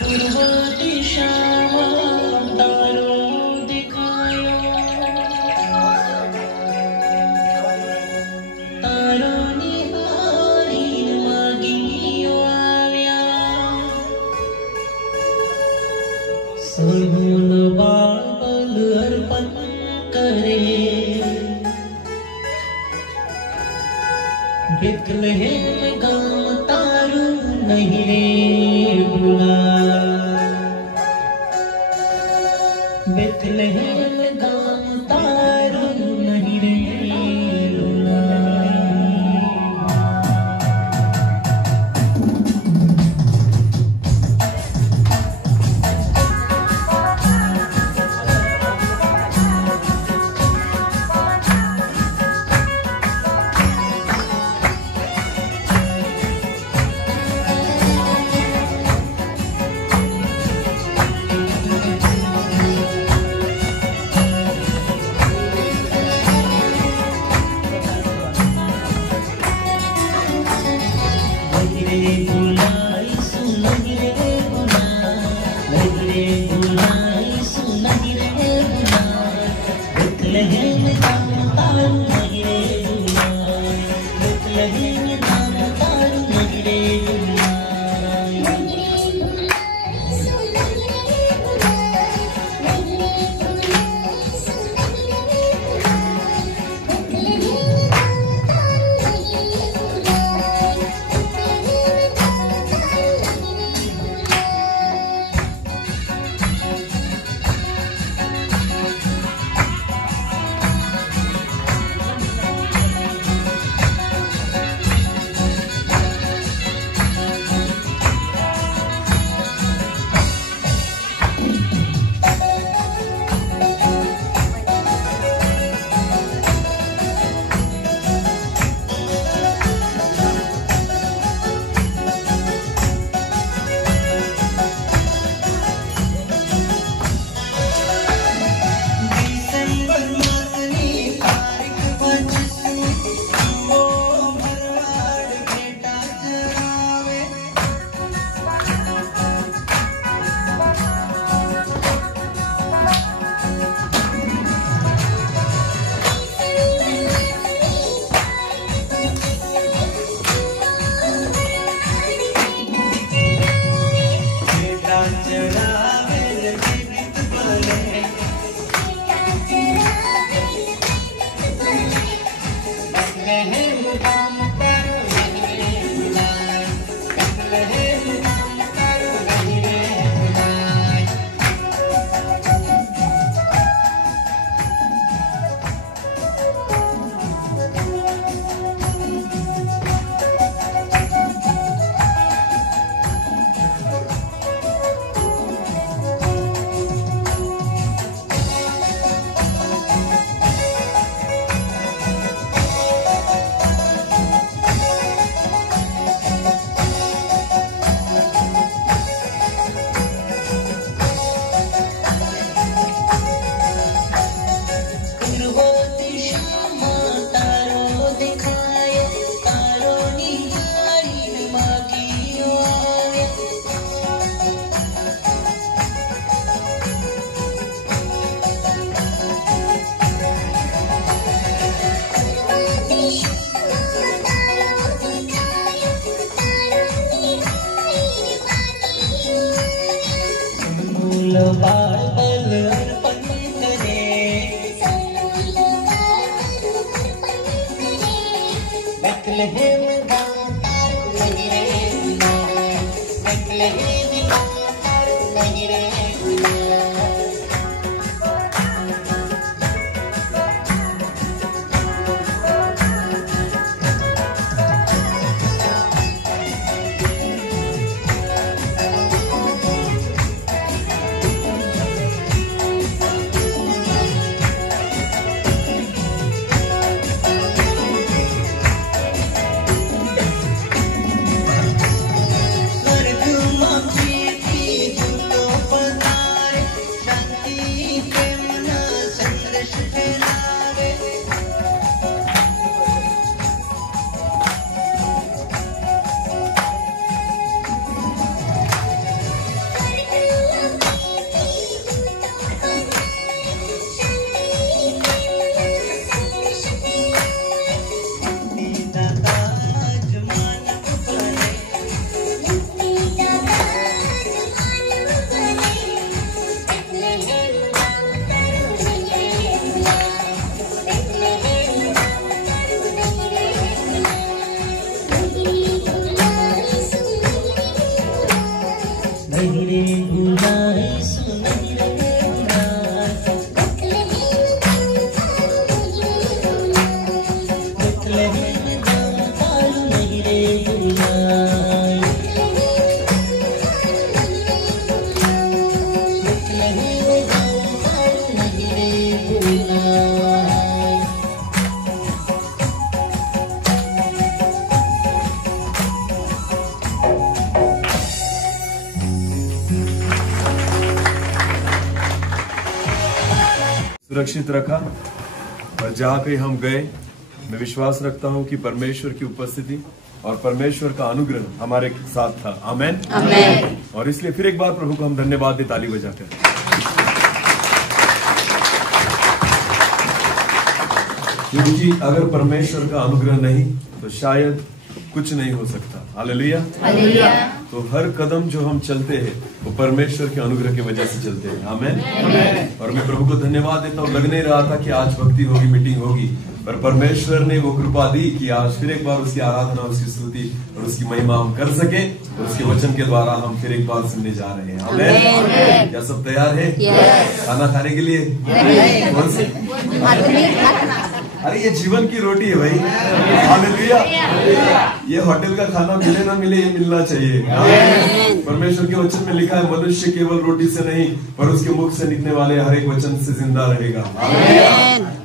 पूर्व दिशाમાં તારો દેખાયો તારો નિહાળી માગીઓ આવ્યા સર્વોન બાબલ અર્પણ કરે બેથલેહેમ ગામ તારું નહીં રે बेथलेहम गाम तारू नहीं रे बाबल अर्पण करे बेथलेहम गाम तारू नहीं रे बेथलेहम गाम तारू नहीं रे नहीं रे भूला यीशु नहीं रे भूला बेथलेहम गाँव तारू नहीं रे भूला बेथलेहम गाँव तारू नहीं रे भूला सुरक्षित रखा और जहाँ कहीं हम गए मैं विश्वास रखता हूँ कि परमेश्वर की उपस्थिति और परमेश्वर का अनुग्रह हमारे साथ था। आमेन आमेन। और इसलिए फिर एक बार प्रभु को हम धन्यवाद दें ताली बजाकर। क्योंकि अगर परमेश्वर का अनुग्रह नहीं तो शायद कुछ नहीं हो सकता। Hallelujah hallelujah. तो हर कदम जो हम चलते हैं वो परमेश्वर के अनुग्रह की वजह से चलते हैं। आमेन आमेन। और मैं प्रभु को धन्यवाद देता हूँ। लग नहीं रहा था कि आज भक्ति होगी, मीटिंग होगी, पर परमेश्वर ने वो कृपा दी कि आज फिर एक बार उसकी आराधना, उसकी स्तुति और उसकी महिमा हम कर सके। और उसके वचन के द्वारा हम फिर एक बार सुनने जा रहे हैं। आमेन। क्या सब तैयार है खाना खाने के लिए? कौन से? अरे ये जीवन की रोटी है भाई। हालेलुया। ये होटल का खाना मिले ना मिले, ये मिलना चाहिए। परमेश्वर के वचन में लिखा है मनुष्य केवल रोटी से नहीं पर उसके मुख से निकलने वाले हर एक वचन से जिंदा रहेगा।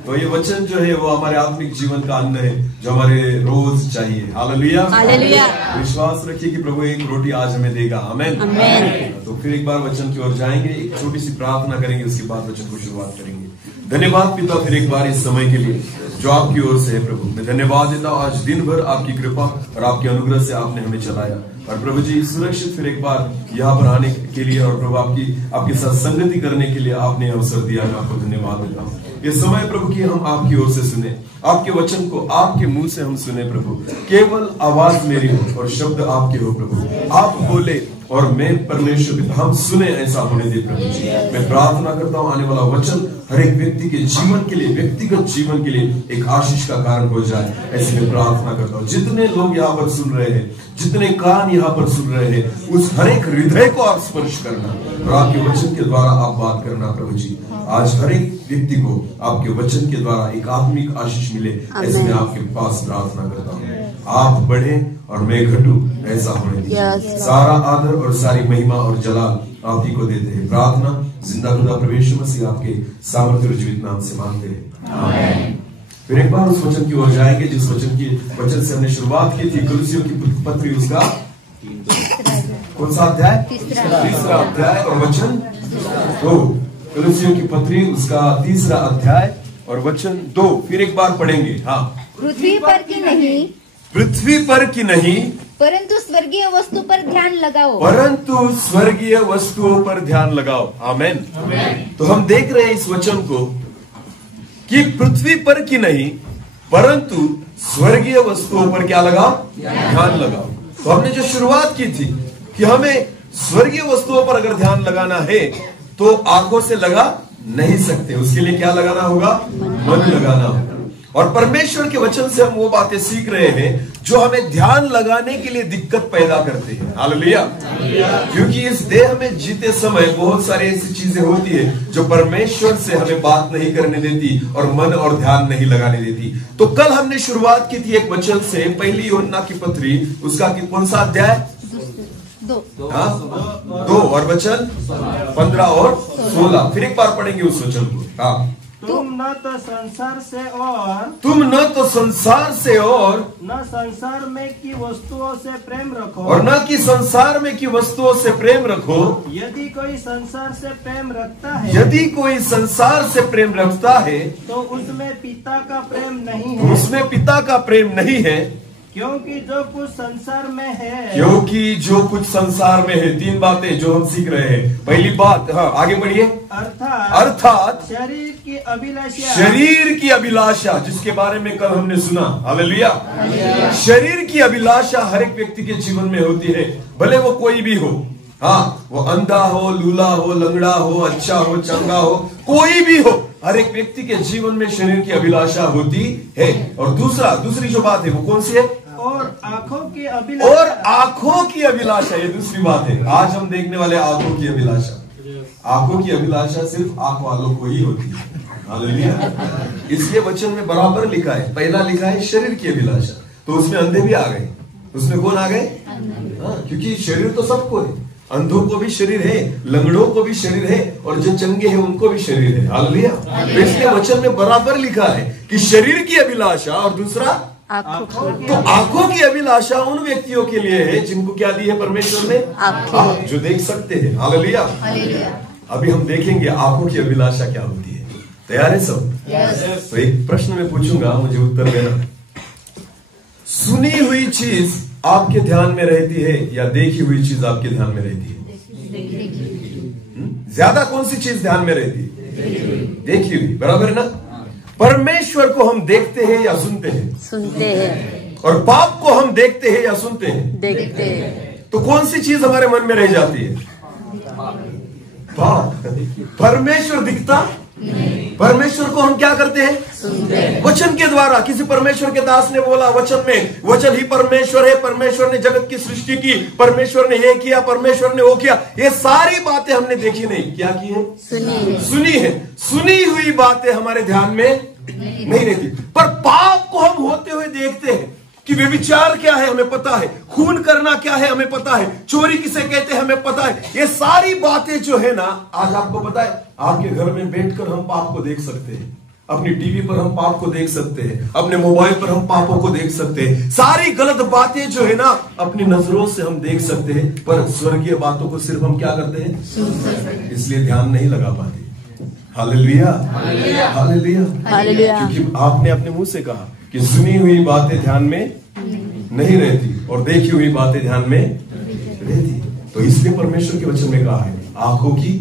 तो ये वचन जो है वो हमारे आत्मिक जीवन का अन्न है जो हमारे रोज चाहिए। Hallelujah hallelujah. विश्वास रखिए कि प्रभु एक रोटी आज हमें देगा। आमेन आमेन। तो फिर एक बार वचन की ओर जाएंगे, एक छोटी सी प्रार्थना करेंगे, उसके बाद वचन को शुरुआत करेंगे। धन्यवाद पिता फिर एक बार इस समय के लिए जो आपकी ओर से है। प्रभु मैं धन्यवाद देता हूँ आज दिन भर आपकी कृपा और आपके अनुग्रह से आपने हमें चलाया। और प्रभु जी सुरक्षित फिर एक बार यहाँ पर आने के लिए और प्रभु आपके साथ संगति करने के लिए आपने अवसर दिया। मैं आपको धन्यवाद देता हूँ। इस समय प्रभु की हम आपकी ओर से सुने, आपके वचन को आपके मुंह से हम सुने। प्रभु केवल आवाज मेरी हो और शब्द आपके हो। प्रभु आप बोले और मैं परमेश्वर हम सुने, ऐसा होने दे प्रभु जी। मैं प्रार्थना करता हूँ आने वाला वचन हर एक व्यक्ति के जीवन के लिए, व्यक्तिगत जीवन के लिए एक आशीष का कारण हो जाए, ऐसी मैं प्रार्थना करता हूँ। जितने लोग यहाँ पर सुन रहे हैं, जितने कान यहाँ पर सुन रहे हैं, उस हर एक हृदय को आप स्पर्श करना और आपके वचन के द्वारा आप बात करना प्रभु जी। आज हर एक व्यक्ति को आपके वचन के द्वारा एक आत्मिक आशीष मिले, ऐसे मैं आपके पास प्रार्थना करता हूँ। आप बढ़े और मैं घटूं, ऐसा होने दीजिए। सारा आदर और सारी महिमा और जलाल आप ही को देते हैं। प्रार्थना जिंदा खुदा प्रभु मसीह आपके सामर्थ्य और जीवित नाम से मांगते हैं। आमीन। फिर एक बार उस वचन की ओर जाएंगे जिस वचन से हमने शुरुआत की थी। कुलुस्सियों की पत्री उसका कौन सा अध्याय? तीसरा अध्याय और वचन 2। कुलुस्सियों की पत्री उसका 3रा अध्याय और वचन 2 फिर एक बार पढ़ेंगे। हाँ। पृथ्वी पर की नहीं परंतु स्वर्गीय वस्तु पर ध्यान लगाओ। परंतु स्वर्गीय वस्तुओं पर ध्यान लगाओ। आमेन। तो हम देख रहे हैं इस वचन को कि पृथ्वी पर की नहीं परंतु स्वर्गीय वस्तुओं पर क्या लगाओ? ध्यान लगाओ। तो हमने जो शुरुआत की थी कि हमें स्वर्गीय वस्तुओं पर अगर ध्यान लगाना है तो आंखों से लगा नहीं सकते, उसके लिए क्या लगाना होगा? मन लगाना होगा। और परमेश्वर के वचन से हम वो बातें सीख रहे हैं जो हमें ध्यान लगाने के लिए दिक्कत पैदा करते हैं। हालेलुया। क्योंकि इस देह में जीते समय बहुत सारी ऐसी चीजें होती है जो परमेश्वर से हमें बात नहीं करने देती और मन और ध्यान नहीं लगाने देती। तो कल हमने शुरुआत की थी एक वचन से, पहली यूहन्ना की पत्री उसका कौन सा अध्याय? 2 और वचन 15 और 16। फिर एक बार पढ़ेंगे उस वचन को। हाँ। तुम न तो संसार से और न संसार में की वस्तुओं से प्रेम रखो, और न कि संसार में की वस्तुओं से प्रेम रखो। यदि कोई संसार से प्रेम रखता है, यदि कोई संसार से प्रेम रखता है तो उसमें पिता का प्रेम नहीं है। उसमें पिता का प्रेम नहीं है। क्योंकि जो कुछ संसार में है, क्योंकि जो कुछ संसार में है। 3 बातें जो हम सीख रहे हैं। पहली बात, हाँ आगे बढ़िए। अर्थात शरीर की अभिलाषा, शरीर की अभिलाषा जिसके बारे में कल हमने सुना। हालेलुया। शरीर की अभिलाषा हर एक व्यक्ति के जीवन में होती है, भले वो कोई भी हो। हाँ, वो अंधा हो, लूला हो, लंगड़ा हो, अच्छा हो, चंगा हो, कोई भी हो, हर एक व्यक्ति के जीवन में शरीर की अभिलाषा होती है। और दूसरी जो बात है वो कौन सी है? और आंखों की और अभिलाषा, आंखों की अभिलाषा, ये दूसरी बात है। आज हम देखने वाले आंखों की अभिलाषा। आंखों की अभिलाषा सिर्फ आंख वालों को ही होती है। हालेलुया। इसलिए वचन में बराबर लिखा है, पहला लिखा है शरीर की अभिलाषा, तो उसमें अंधे भी आ गए। उसमें कौन आ गए? क्योंकि शरीर तो सबको है, अंधों को भी शरीर है, लंगड़ों को भी शरीर है, और जो चंगे हैं उनको भी शरीर है। हालेलुया। तो इसलिए वचन में बराबर लिखा है कि शरीर की अभिलाषा और दूसरा तो आंखों की अभिलाषा उन व्यक्तियों के लिए है जिनको क्या दी है परमेश्वर ने? आंखें, जो देख सकते हैं। हालेलुया। अभी हम देखेंगे आंखों की अभिलाषा क्या होती है। तैयार है सब? तो एक प्रश्न में पूछूंगा, मुझे उत्तर देना। सुनी हुई चीज आपके ध्यान में रहती है या देखी हुई चीज आपके ध्यान में रहती है? ज्यादा कौन सी चीज ध्यान में रहती है? देखी हुई। बराबर है ना? परमेश्वर को हम देखते हैं या सुनते हैं? सुनते हैं। और पाप को हम देखते हैं या सुनते हैं? देखते हैं। तो कौन सी चीज हमारे मन में रह जाती है? पाप। परमेश्वर दिखता? परमेश्वर को हम क्या करते हैं? सुनते हैं। वचन के द्वारा। किसी परमेश्वर के दास ने बोला वचन में, वचन ही परमेश्वर है, परमेश्वर ने जगत की सृष्टि की, परमेश्वर ने ये किया, परमेश्वर ने वो किया। ये सारी बातें हमने देखी नहीं, क्या की है? सुनी है। सुनी हुई बातें हमारे ध्यान में नहीं रहती, पर पाप को हम होते हुए देखते हैं कि व्यभिचार क्या है हमें पता है, खून करना क्या है हमें पता है, चोरी किसे कहते हैं हमें पता है। ये सारी बातें जो है ना, आज आपको पता है, आपके घर में बैठकर हम पाप को देख सकते हैं, अपनी टीवी पर हम पाप को देख सकते हैं, अपने मोबाइल पर हम पापों को देख सकते हैं। सारी गलत बातें जो है ना अपनी नजरों से हम देख सकते हैं, पर स्वर्गीय बातों को सिर्फ हम क्या करते हैं? इसलिए ध्यान नहीं लगा पाते। Hallelujah, hallelujah, hallelujah. क्योंकि आपने अपने मुंह से कहा कि सुनी हुई बातें ध्यान में नहीं रहती और देखी हुई बातें ध्यान में रहती। तो इसलिए परमेश्वर के वचन में कहा है आंखों की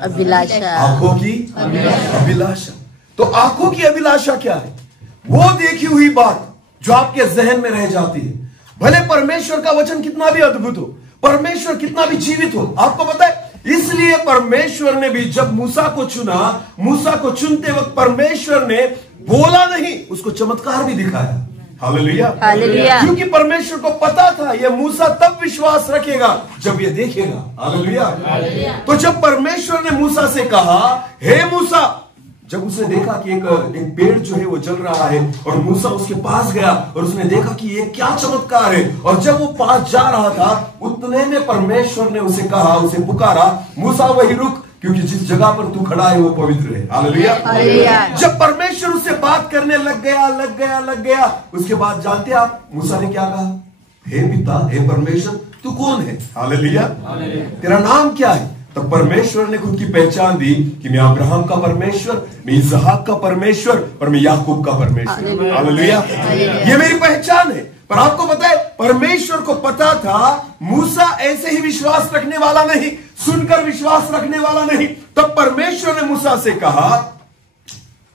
अभिलाषा। आंखों की अभिलाषा। तो आंखों की अभिलाषा क्या है? वो देखी हुई बात जो आपके जहन में रह जाती है। भले परमेश्वर का वचन कितना भी अद्भुत हो, परमेश्वर कितना भी जीवित हो, आपको पता है, इसलिए परमेश्वर ने भी जब मूसा को चुना, मूसा को चुनते वक्त परमेश्वर ने बोला नहीं, उसको चमत्कार भी दिखाया। Hallelujah, hallelujah. क्योंकि परमेश्वर को पता था ये मूसा तब विश्वास रखेगा जब ये देखेगा। हालेलुया। तो जब परमेश्वर ने मूसा से कहा, हे मूसा, जब उसने देखा कि एक पेड़ जो है वो जल रहा है और मूसा उसके पास गया और उसने देखा कि ये क्या चमत्कार है, और जब वो पास जा रहा था उतने में परमेश्वर ने उसे कहा, उसे पुकारा, मूसा वही रुक, क्योंकि जिस जगह पर तू खड़ा है वो पवित्र है। हालेलुया। जब परमेश्वर उससे बात करने लग गया, उसके बाद जानते आप मूसा ने क्या कहा? हे पिता, हे परमेश्वर, तू कौन है? हालेलुया। तेरा नाम क्या है? तब परमेश्वर ने खुद की पहचान दी कि मैं अब्राहम का परमेश्वर, मैं इसहाक का परमेश्वर और मैं याकूब का परमेश्वर। हालेलुया। ये मेरी पहचान है। पर आपको पता है, परमेश्वर को पता था मूसा ऐसे ही विश्वास रखने वाला नहीं, सुनकर विश्वास रखने वाला नहीं। तब परमेश्वर ने मूसा से कहा,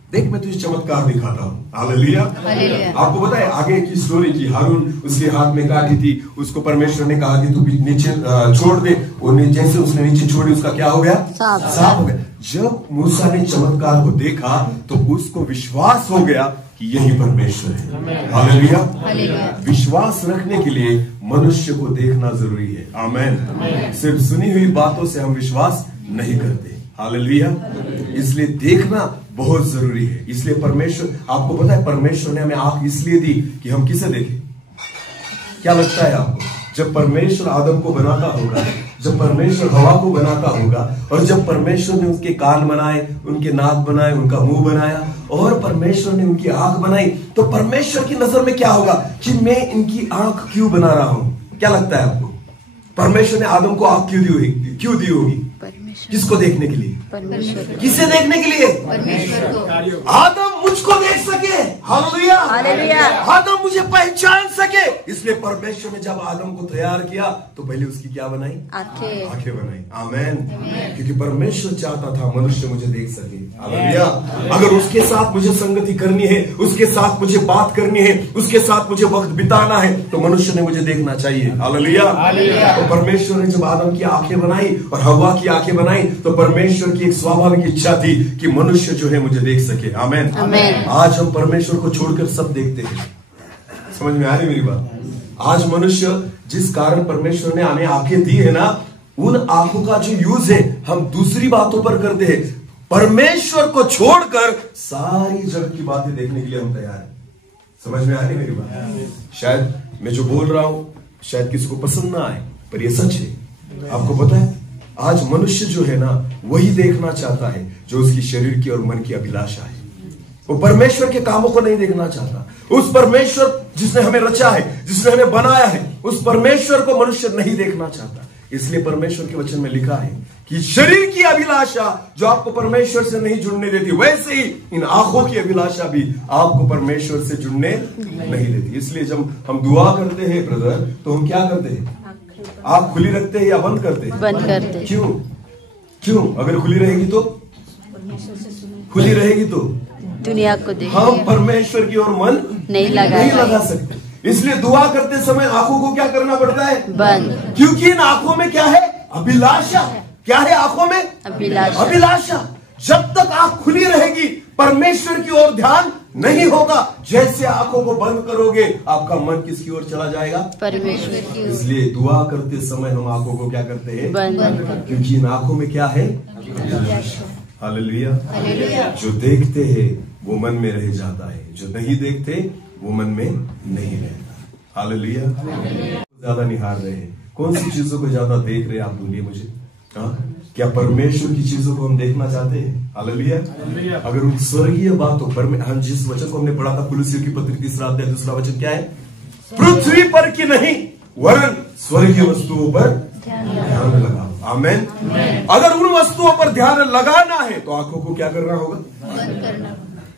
देख मैं तुझे चमत्कार दिखाता हूँ। हालेलुया। आपको पता है आगे की स्टोरी की, हारून उसके हाथ में काठी थी, उसको परमेश्वर ने कहा कि तू नीचे छोड़ दे, और जैसे उसने नीचे छोड़ी उसका क्या हो गया? सांप हो गया। जब मूसा ने चमत्कार को देखा तो उसको विश्वास हो गया कि यही परमेश्वर है। हालेलुया। विश्वास रखने के लिए मनुष्य को देखना जरूरी है। आमीन। सिर्फ सुनी हुई बातों से हम विश्वास नहीं करते। हालेलुया। इसलिए देखना बहुत जरूरी है। इसलिए परमेश्वर, आपको पता है परमेश्वर ने हमें आंख इसलिए दी कि हम किसे देखें? क्या लगता है आपको? जब परमेश्वर आदम को बनाता होगा, जब परमेश्वर हवा को बनाता होगा, और जब परमेश्वर ने उसके कान बनाए, उनके नाक बनाए, उनका मुंह बनाया, और परमेश्वर ने उनकी आंख बनाई, तो परमेश्वर की नजर में क्या होगा कि मैं इनकी आंख क्यों बना रहा हूं? क्या लगता है आपको? परमेश्वर ने आदम को आंख क्यों दी होगी? किसको देखने के लिए? परमेश्वर। किसे देखने के लिए? परमेश्वर को। आदम मुझको देख सके। Hallelujah, hallelujah. आदम मुझे पहचान सके। इसलिए परमेश्वर ने जब आदम को तैयार किया तो पहले उसकी क्या बनाई? आंखें बनाई। आमीन। क्योंकि परमेश्वर चाहता था मनुष्य मुझे देख सके। हालेलुया। अगर उसके साथ मुझे संगति करनी है, उसके साथ मुझे बात करनी है, उसके साथ मुझे वक्त बिताना है, तो मनुष्य ने मुझे देखना चाहिए। हालेलुया। तो परमेश्वर ने जब आदम की आंखें बनाई और हवा की आंखें बनाई, तो परमेश्वर की एक स्वाभाविक इच्छा थी कि मनुष्य जो है मुझे देख सके। आमीन। आज हम परमेश्वर को छोड़कर सब देखते हैं। समझ में आ रही मेरी बात? आज मनुष्य जिस कारण परमेश्वर ने हमें आंखें दी है ना, उन आंखों का जो यूज है हम दूसरी बातों पर करते हैं। परमेश्वर को छोड़कर सारी जगत की बातें देखने के लिए हम तैयार हैं। समझ में आ रही मेरी बात? शायद मैं जो बोल रहा हूं शायद किसी को पसंद ना आए, पर यह सच है। आपको पता है आज मनुष्य जो है ना वही देखना चाहता है जो उसकी शरीर की और मन की अभिलाषा है। वो परमेश्वर के कामों को नहीं देखना चाहता। उस परमेश्वर जिसने हमें रचा है, जिसने हमें बनाया है, उस परमेश्वर को मनुष्य नहीं देखना चाहता। इसलिए परमेश्वर के वचन में लिखा है कि शरीर की अभिलाषा जो आपको परमेश्वर से नहीं जुड़ने देती, वैसे ही इन आंखों की अभिलाषा भी आपको परमेश्वर से जुड़ने नहीं देती। इसलिए जब हम दुआ करते हैं ब्रदर, तो हम क्या करते हैं? आंख खुली रखते हैं या बंद करते हैं? बंद करते। क्यों? अगर खुली रहेगी तो दुनिया को देख हम परमेश्वर की ओर मन नहीं लगा सकते। इसलिए दुआ करते समय आंखों को क्या करना पड़ता है? बंद। क्योंकि इन आंखों में क्या है? अभिलाषा। क्या है आंखों में? अभिलाषा। जब तक आंख खुली रहेगी परमेश्वर की ओर ध्यान नहीं होगा। जैसे आंखों को बंद करोगे आपका मन किसकी ओर चला जाएगा? परमेश्वर की ओर। इसलिए दुआ करते समय हम आंखों को क्या करते हैं? बंद। क्योंकि इन आंखों में क्या है? हालेलुया। जो देखते हैं वो मन में रह जाता है, जो नहीं देखते वो मन में नहीं रहता। हालेलुया। ज्यादा निहार रहे हैं, कौन सी चीजों को ज्यादा देख रहे हैं आप? बोलिए मुझे। क्या परमेश्वर की चीजों को हम देखना चाहते हैं? हालेलुया। अगर उन स्वर्गीय बातों पर हम जिस वचन को हमने पढ़ा था, कुलुस्सियों की पत्री 3 अध्याय 2 वचन क्या है? पृथ्वी पर की नहीं वरन स्वर्गीय वस्तुओं पर ध्यान लगाओ। आमेन। अगर उन वस्तुओं पर ध्यान लगाना है तो आंखों को क्या करना होगा? बंद करना।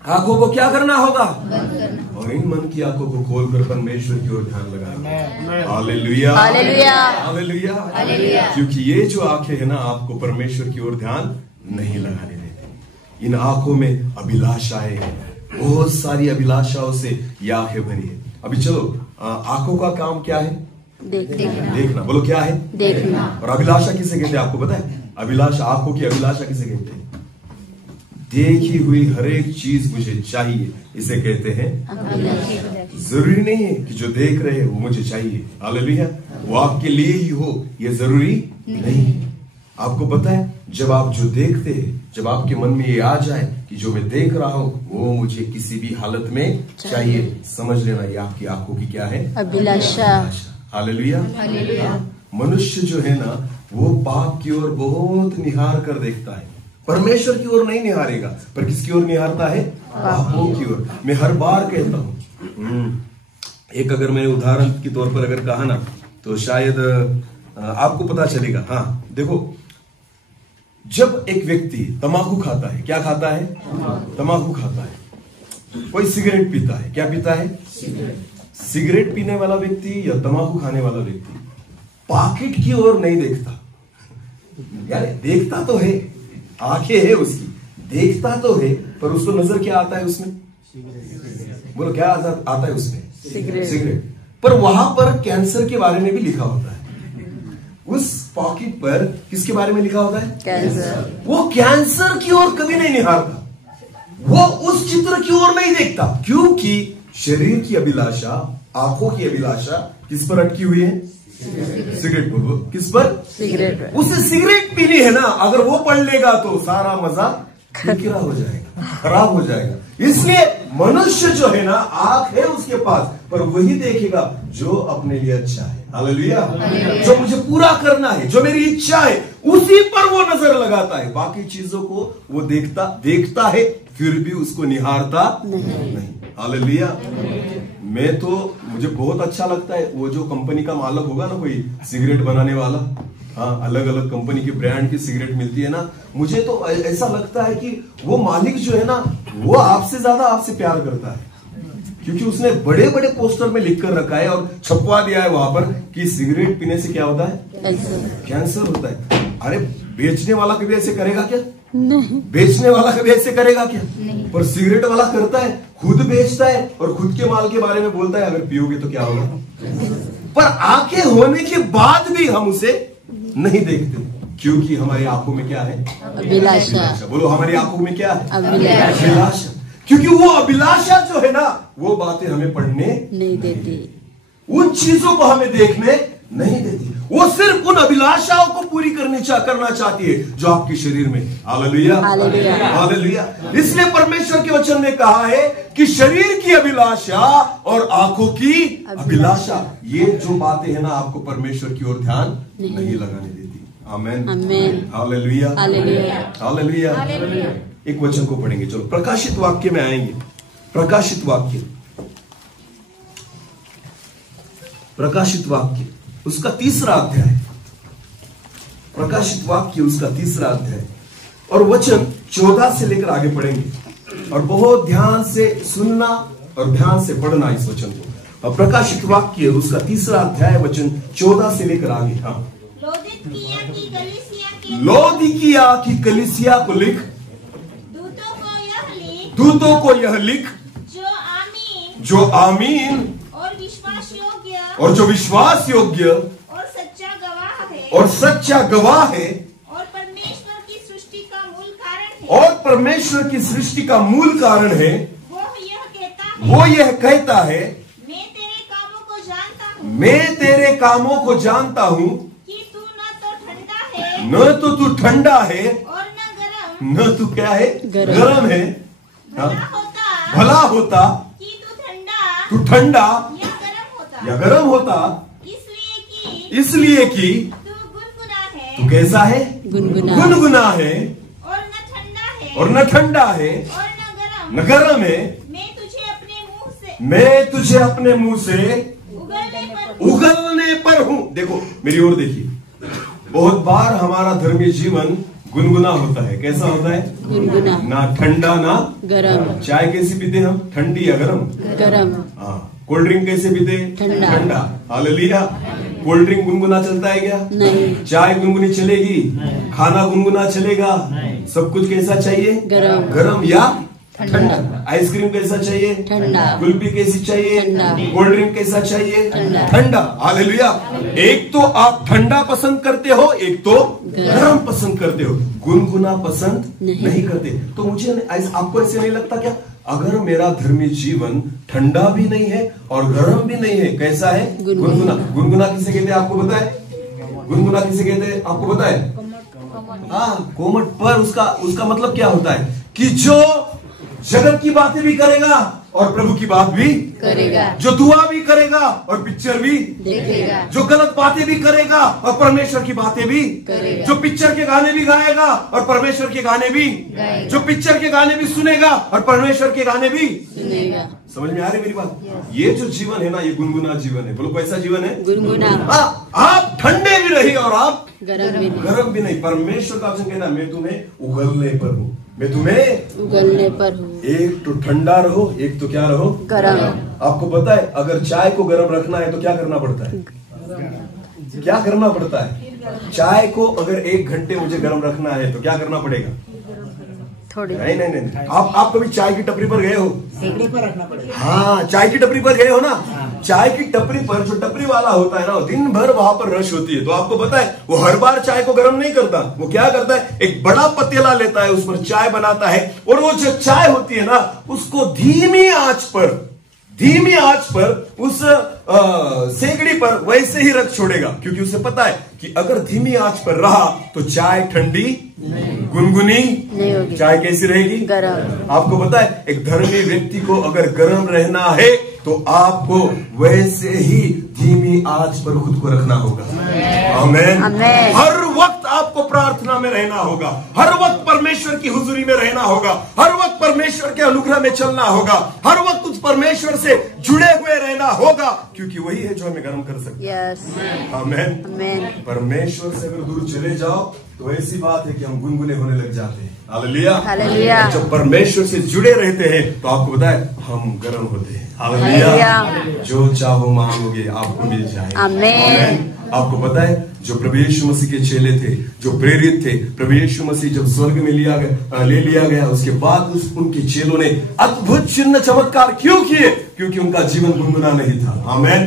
आंखों को क्या करना होगा? बंद करना। और इन मन की आंखों को खोलकर परमेश्वर की ओर ध्यान लगाना। हालेलुया। हालेलुया। हालेलुया। हालेलुया। क्योंकि ये जो आंखें है ना आपको परमेश्वर की ओर ध्यान नहीं लगाने देते। इन आंखों में अभिलाषाएं हैं, बहुत सारी अभिलाषाओं से ये आंखें भरी है। अभी चलो, आंखों का काम क्या है? देखना। बोलो क्या है? देखना। और अभिलाषा किसे कहते हैं आपको पता है? अभिलाषा, आंखों की अभिलाषा किसे कहते हैं? देखी हुई हर एक चीज मुझे चाहिए, इसे कहते हैं। जरूरी नहीं है कि जो देख रहे हैं वो मुझे चाहिए। हालेलुया। वो आपके लिए ही हो ये जरूरी नहीं है। आपको पता है जब आप जो देखते हैं, जब आपके मन में ये आ जाए कि जो मैं देख रहा हूं वो मुझे किसी भी हालत में चाहिए, समझ लेना ये आपकी आंखों की क्या है? अभिलाषा। हालेलुया। मनुष्य जो है ना वो पाप की ओर बहुत निहार कर देखता है, परमेश्वर की ओर नहीं निहारेगा, पर किसकी ओर निहारता है? पापों की ओर। मैं हर बार कहता हूं, एक अगर मैंने उदाहरण के तौर पर अगर कहा ना तो शायद आपको पता चलेगा। हाँ देखो, जब एक व्यक्ति तंबाकू खाता है, क्या खाता है? तंबाकू खाता है। कोई सिगरेट पीता है, क्या पीता है? सिगरेट पीने वाला व्यक्ति या तंबाकू खाने वाला व्यक्ति पॉकेट की ओर नहीं देखता। यार देखता तो है, आंखें है उसकी, देखता तो है, पर उसको नजर क्या आता है उसमें? बोलो क्या आता है उसमें? सिगरेट। पर वहां पर कैंसर के बारे में भी लिखा होता है। उस पॉकेट पर किसके बारे में लिखा होता है? कैंसर। वो कैंसर की ओर कभी नहीं निहारता, वो उस चित्र की ओर नहीं देखता, क्योंकि शरीर की अभिलाषा, आंखों की अभिलाषा किस पर अटकी हुई है? सिगरेट पर। किस पर? सिगरेट। उसे सिगरेट पीनी है ना, अगर वो पढ़ लेगा तो सारा मजा किरकिरा हो जाएगा, खराब हो जाएगा। इसलिए मनुष्य जो है ना, आंख है उसके पास, पर वही देखेगा जो अपने लिए अच्छा है। हालेलुया। जो मुझे पूरा करना है, जो मेरी इच्छा है, उसी पर वो नजर लगाता है। बाकी चीजों को वो देखता है, फिर भी उसको निहारता नहीं। हालेलुया। मुझे बहुत अच्छा लगता है वो जो कंपनी का मालिक होगा ना, कोई सिगरेट बनाने वाला, हाँ अलग अलग कंपनी की ब्रांड की सिगरेट मिलती है ना, मुझे तो ऐसा लगता है कि वो मालिक जो है ना वो आपसे ज्यादा आपसे प्यार करता है, क्योंकि उसने बड़े बड़े पोस्टर में लिख कर रखा है और छपवा दिया है वहां पर कि सिगरेट पीने से क्या होता है? कैंसर होता है। अरे बेचने वाला कभी ऐसे करेगा क्या? नहीं। बेचने वाला कभी ऐसे करेगा क्या? नहीं। पर सिगरेट वाला करता है, खुद बेचता है और खुद के माल के बारे में बोलता है अगर पियोगे तो क्या होगा। पर आंखें होने के बाद भी हम उसे नहीं देखते, क्योंकि हमारी आंखों में क्या है? अभिलाषा। बोलो हमारी आंखों में क्या है? अभिलाषा। क्योंकि वो अभिलाषा जो है ना वो बातें हमें पढ़ने नहीं देती। उन चीजों को हमें देखने नहीं देती। वो सिर्फ उन अभिलाषाओं को पूरी करना चाहती है जो आपके शरीर में। Hallelujah, hallelujah. इसलिए परमेश्वर के वचन में कहा है कि शरीर की अभिलाषा और आंखों की अभिलाषा, ये जो बातें हैं ना, आपको परमेश्वर की ओर ध्यान नहीं लगाने देती। आमेन, हालेलुया, हालेलुया। एक वचन को पढ़ेंगे, चलो प्रकाशित वाक्य में आएंगे। प्रकाशित वाक्य, प्रकाशित वाक्य उसका 3रा अध्याय, प्रकाशित वाक्य उसका 3रा अध्याय और वचन 14 से लेकर आगे पढ़ेंगे। और बहुत ध्यान से सुनना और ध्यान से पढ़ना इस वचन को। और प्रकाशित वाक्य उसका 3रा अध्याय वचन 14 से लेकर आगे। हाँ, लौदीकिया की कलीसिया को लिख, दूतों को यह लिख जो आमीन और जो विश्वास योग्य और सच्चा गवाह है और परमेश्वर की सृष्टि का मूल कारण है, और परमेश्वर की सृष्टि का मूल कारण है, वो यह कहता है, मैं तेरे कामों को जानता हूँ कि तू न तो तू ठंडा है और न तू क्या है, गरम है। भला होता कि तू ठंडा या या गरम होता, इसलिए कि तू कैसा है, गुनगुना है और न ठंडा है न गरम है। मैं तुझे अपने मुंह से उगलने पर हूं। देखो मेरी ओर देखिए, बहुत बार हमारा धर्मीय जीवन गुनगुना होता है। कैसा होता है, गुनगुना, ना ठंडा ना गरम। चाय कैसी पीते हम, ठंडी या गरम? गरम। हाँ। कोल्ड ड्रिंक कैसे पीते, ठंडा। हालेलुया। कोल्ड ड्रिंक गुनगुना चलता है क्या? नहीं। चाय गुनगुनी चलेगी? खाना गुनगुना चलेगा? सब कुछ कैसा चाहिए, गरम या ठंडा। आइसक्रीम कैसा चाहिए, ठंडा। कुल्फी कैसी चाहिए, ठंडा। कोल्ड ड्रिंक कैसा चाहिए, ठंडा। हालेलुया। एक तो आप ठंडा पसंद करते हो, एक तो गरम पसंद करते हो, गुनगुना पसंद नहीं करते। तो मुझे आपको ऐसे नहीं लगता क्या, अगर मेरा धर्मी जीवन ठंडा भी नहीं है और गरम भी नहीं है, कैसा है, गुनगुना। गुनगुना किसे कहते हैं आपको पता है? गुनगुना किसे कहते हैं आपको पता है? हाँ, कोमट। पर उसका मतलब क्या होता है कि जो जगत की बातें भी करेगा और प्रभु की बात भी करेगा, जो दुआ भी करेगा और पिक्चर भी देखेगा, जो गलत बातें भी करेगा और परमेश्वर की बातें भी करेगा, जो पिक्चर के गाने भी गाएगा और परमेश्वर के गाने भी गाएगा, जो पिक्चर के गाने भी सुनेगा और परमेश्वर के गाने भी सुनेगा। समझ में आ रही मेरी बात? ये जो जीवन है ना, ये गुनगुना जीवन है। बोलो कैसा जीवन है, गुनगुना। आप ठंडे भी नहीं और आप गरम भी नहीं। परमेश्वर का वचन कहना, मैं तुम्हें उगलने पर हूँ, मैं तुम्हें उगलने पर हूँ। एक तो ठंडा रहो, एक तो क्या रहो, गरम। आपको पता है अगर चाय को गरम रखना है तो क्या करना पड़ता है, क्या करना पड़ता है? चाय को अगर 1 घंटे मुझे गरम रखना है तो क्या करना पड़ेगा? थोड़ी नहीं। आप कभी चाय की टपरी पर गए हो? सेकड़े पर रखना पड़ेगा। हाँ, चाय की टपरी पर गए हो ना? चाय की टपरी पर जो टपरी वाला होता है ना, दिन भर वहां पर रश होती है। तो आपको पता है वो हर बार चाय को गर्म नहीं करता। वो क्या करता है, एक बड़ा पतीला लेता है, उस पर चाय बनाता है और वो जो चाय होती है ना, उसको धीमी आंच पर उस सेकड़ी पर वैसे ही रख छोड़ेगा, क्योंकि उसे पता है कि अगर धीमी आंच पर रहा तो चाय ठंडी गुनगुनी नहीं होगी। चाय कैसी रहेगी, गरम। आपको पता है एक धर्मी व्यक्ति को अगर गरम रहना है तो आपको वैसे ही धीमी आंच पर खुद को रखना होगा। आमेन। हर वक्त आपको प्रार्थना में रहना होगा, हर वक्त परमेश्वर की हुजूरी में रहना होगा, हर वक्त परमेश्वर के अनुग्रह में चलना होगा, हर वक्त उस परमेश्वर से जुड़े हुए रहना होगा, क्योंकि वही है जो हमें गर्म कर सकता है। आमेन। परमेश्वर से अगर दूर चले जाओ तो ऐसी बात है कि हम गुनगुने होने लग जाते हैं। हालेलुया। जब परमेश्वर से जुड़े रहते हैं तो आपको पता है हम गर्म होते हैं। हालेलुया। जो चाहो मांगोगे आपको मिल जाएगा। आमेन। आपको पता है जो प्रभु यीशु मसीह के चेले थे, जो प्रेरित थे, प्रभु यीशु मसीह जब स्वर्ग में ले लिया गया, उसके बाद उनके चेलों ने अद्भुत चिन्ह चमत्कार क्यों किए? क्योंकि उनका जीवन गुनगुना नहीं था। आमेन।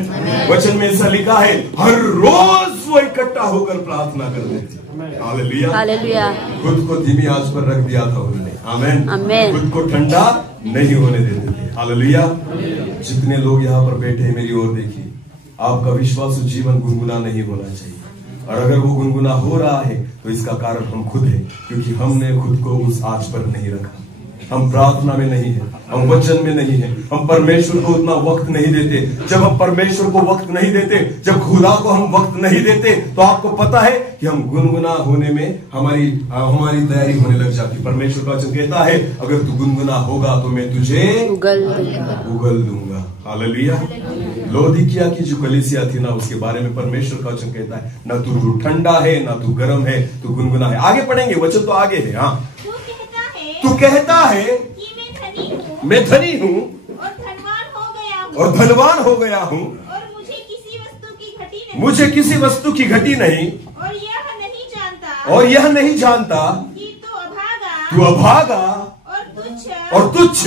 वचन में ऐसा लिखा है, हर रोज वो इकट्ठा होकर प्रार्थना करते थे। हालेलुया। खुद को धीमी आंच पर रख दिया था उन्होंने। आमेन। खुद को ठंडा नहीं होने देते थे। हालेलुया। जितने लोग यहाँ पर बैठे हैं मेरी ओर देखिए, आपका विश्वास जीवन गुनगुना नहीं होना चाहिए। और अगर वो गुनगुना हो रहा है तो इसका कारण हम खुद हैं, क्योंकि हमने खुद को उस आंच पर नहीं रखा। हम प्रार्थना में नहीं है, हम वचन में नहीं है, हम परमेश्वर को उतना वक्त नहीं देते। जब हम परमेश्वर को वक्त नहीं देते, जब खुदा को हम वक्त नहीं देते, तो आपको पता है कि हम गुनगुना होने में हमारी तैयारी होने लग जाती। परमेश्वर का वचन कहता है, अगर तू गुनगुना होगा तो मैं तुझे उगल दूंगा। हालेलुया। लौदीकिया की जो कलीसिया थी ना, उसके बारे में परमेश्वर का वचन कहता है, ना तू ठंडा है ना तू गर्म है, तू गुनगुना है। आगे पढ़ेंगे, वचन तो आगे है। हाँ, तू कहता है कि मैं धनी हूँ और धनवान हो गया हूँ और मुझे किसी वस्तु की घटी नहीं और यह नहीं जानता कि तू अभागा और तुच्छ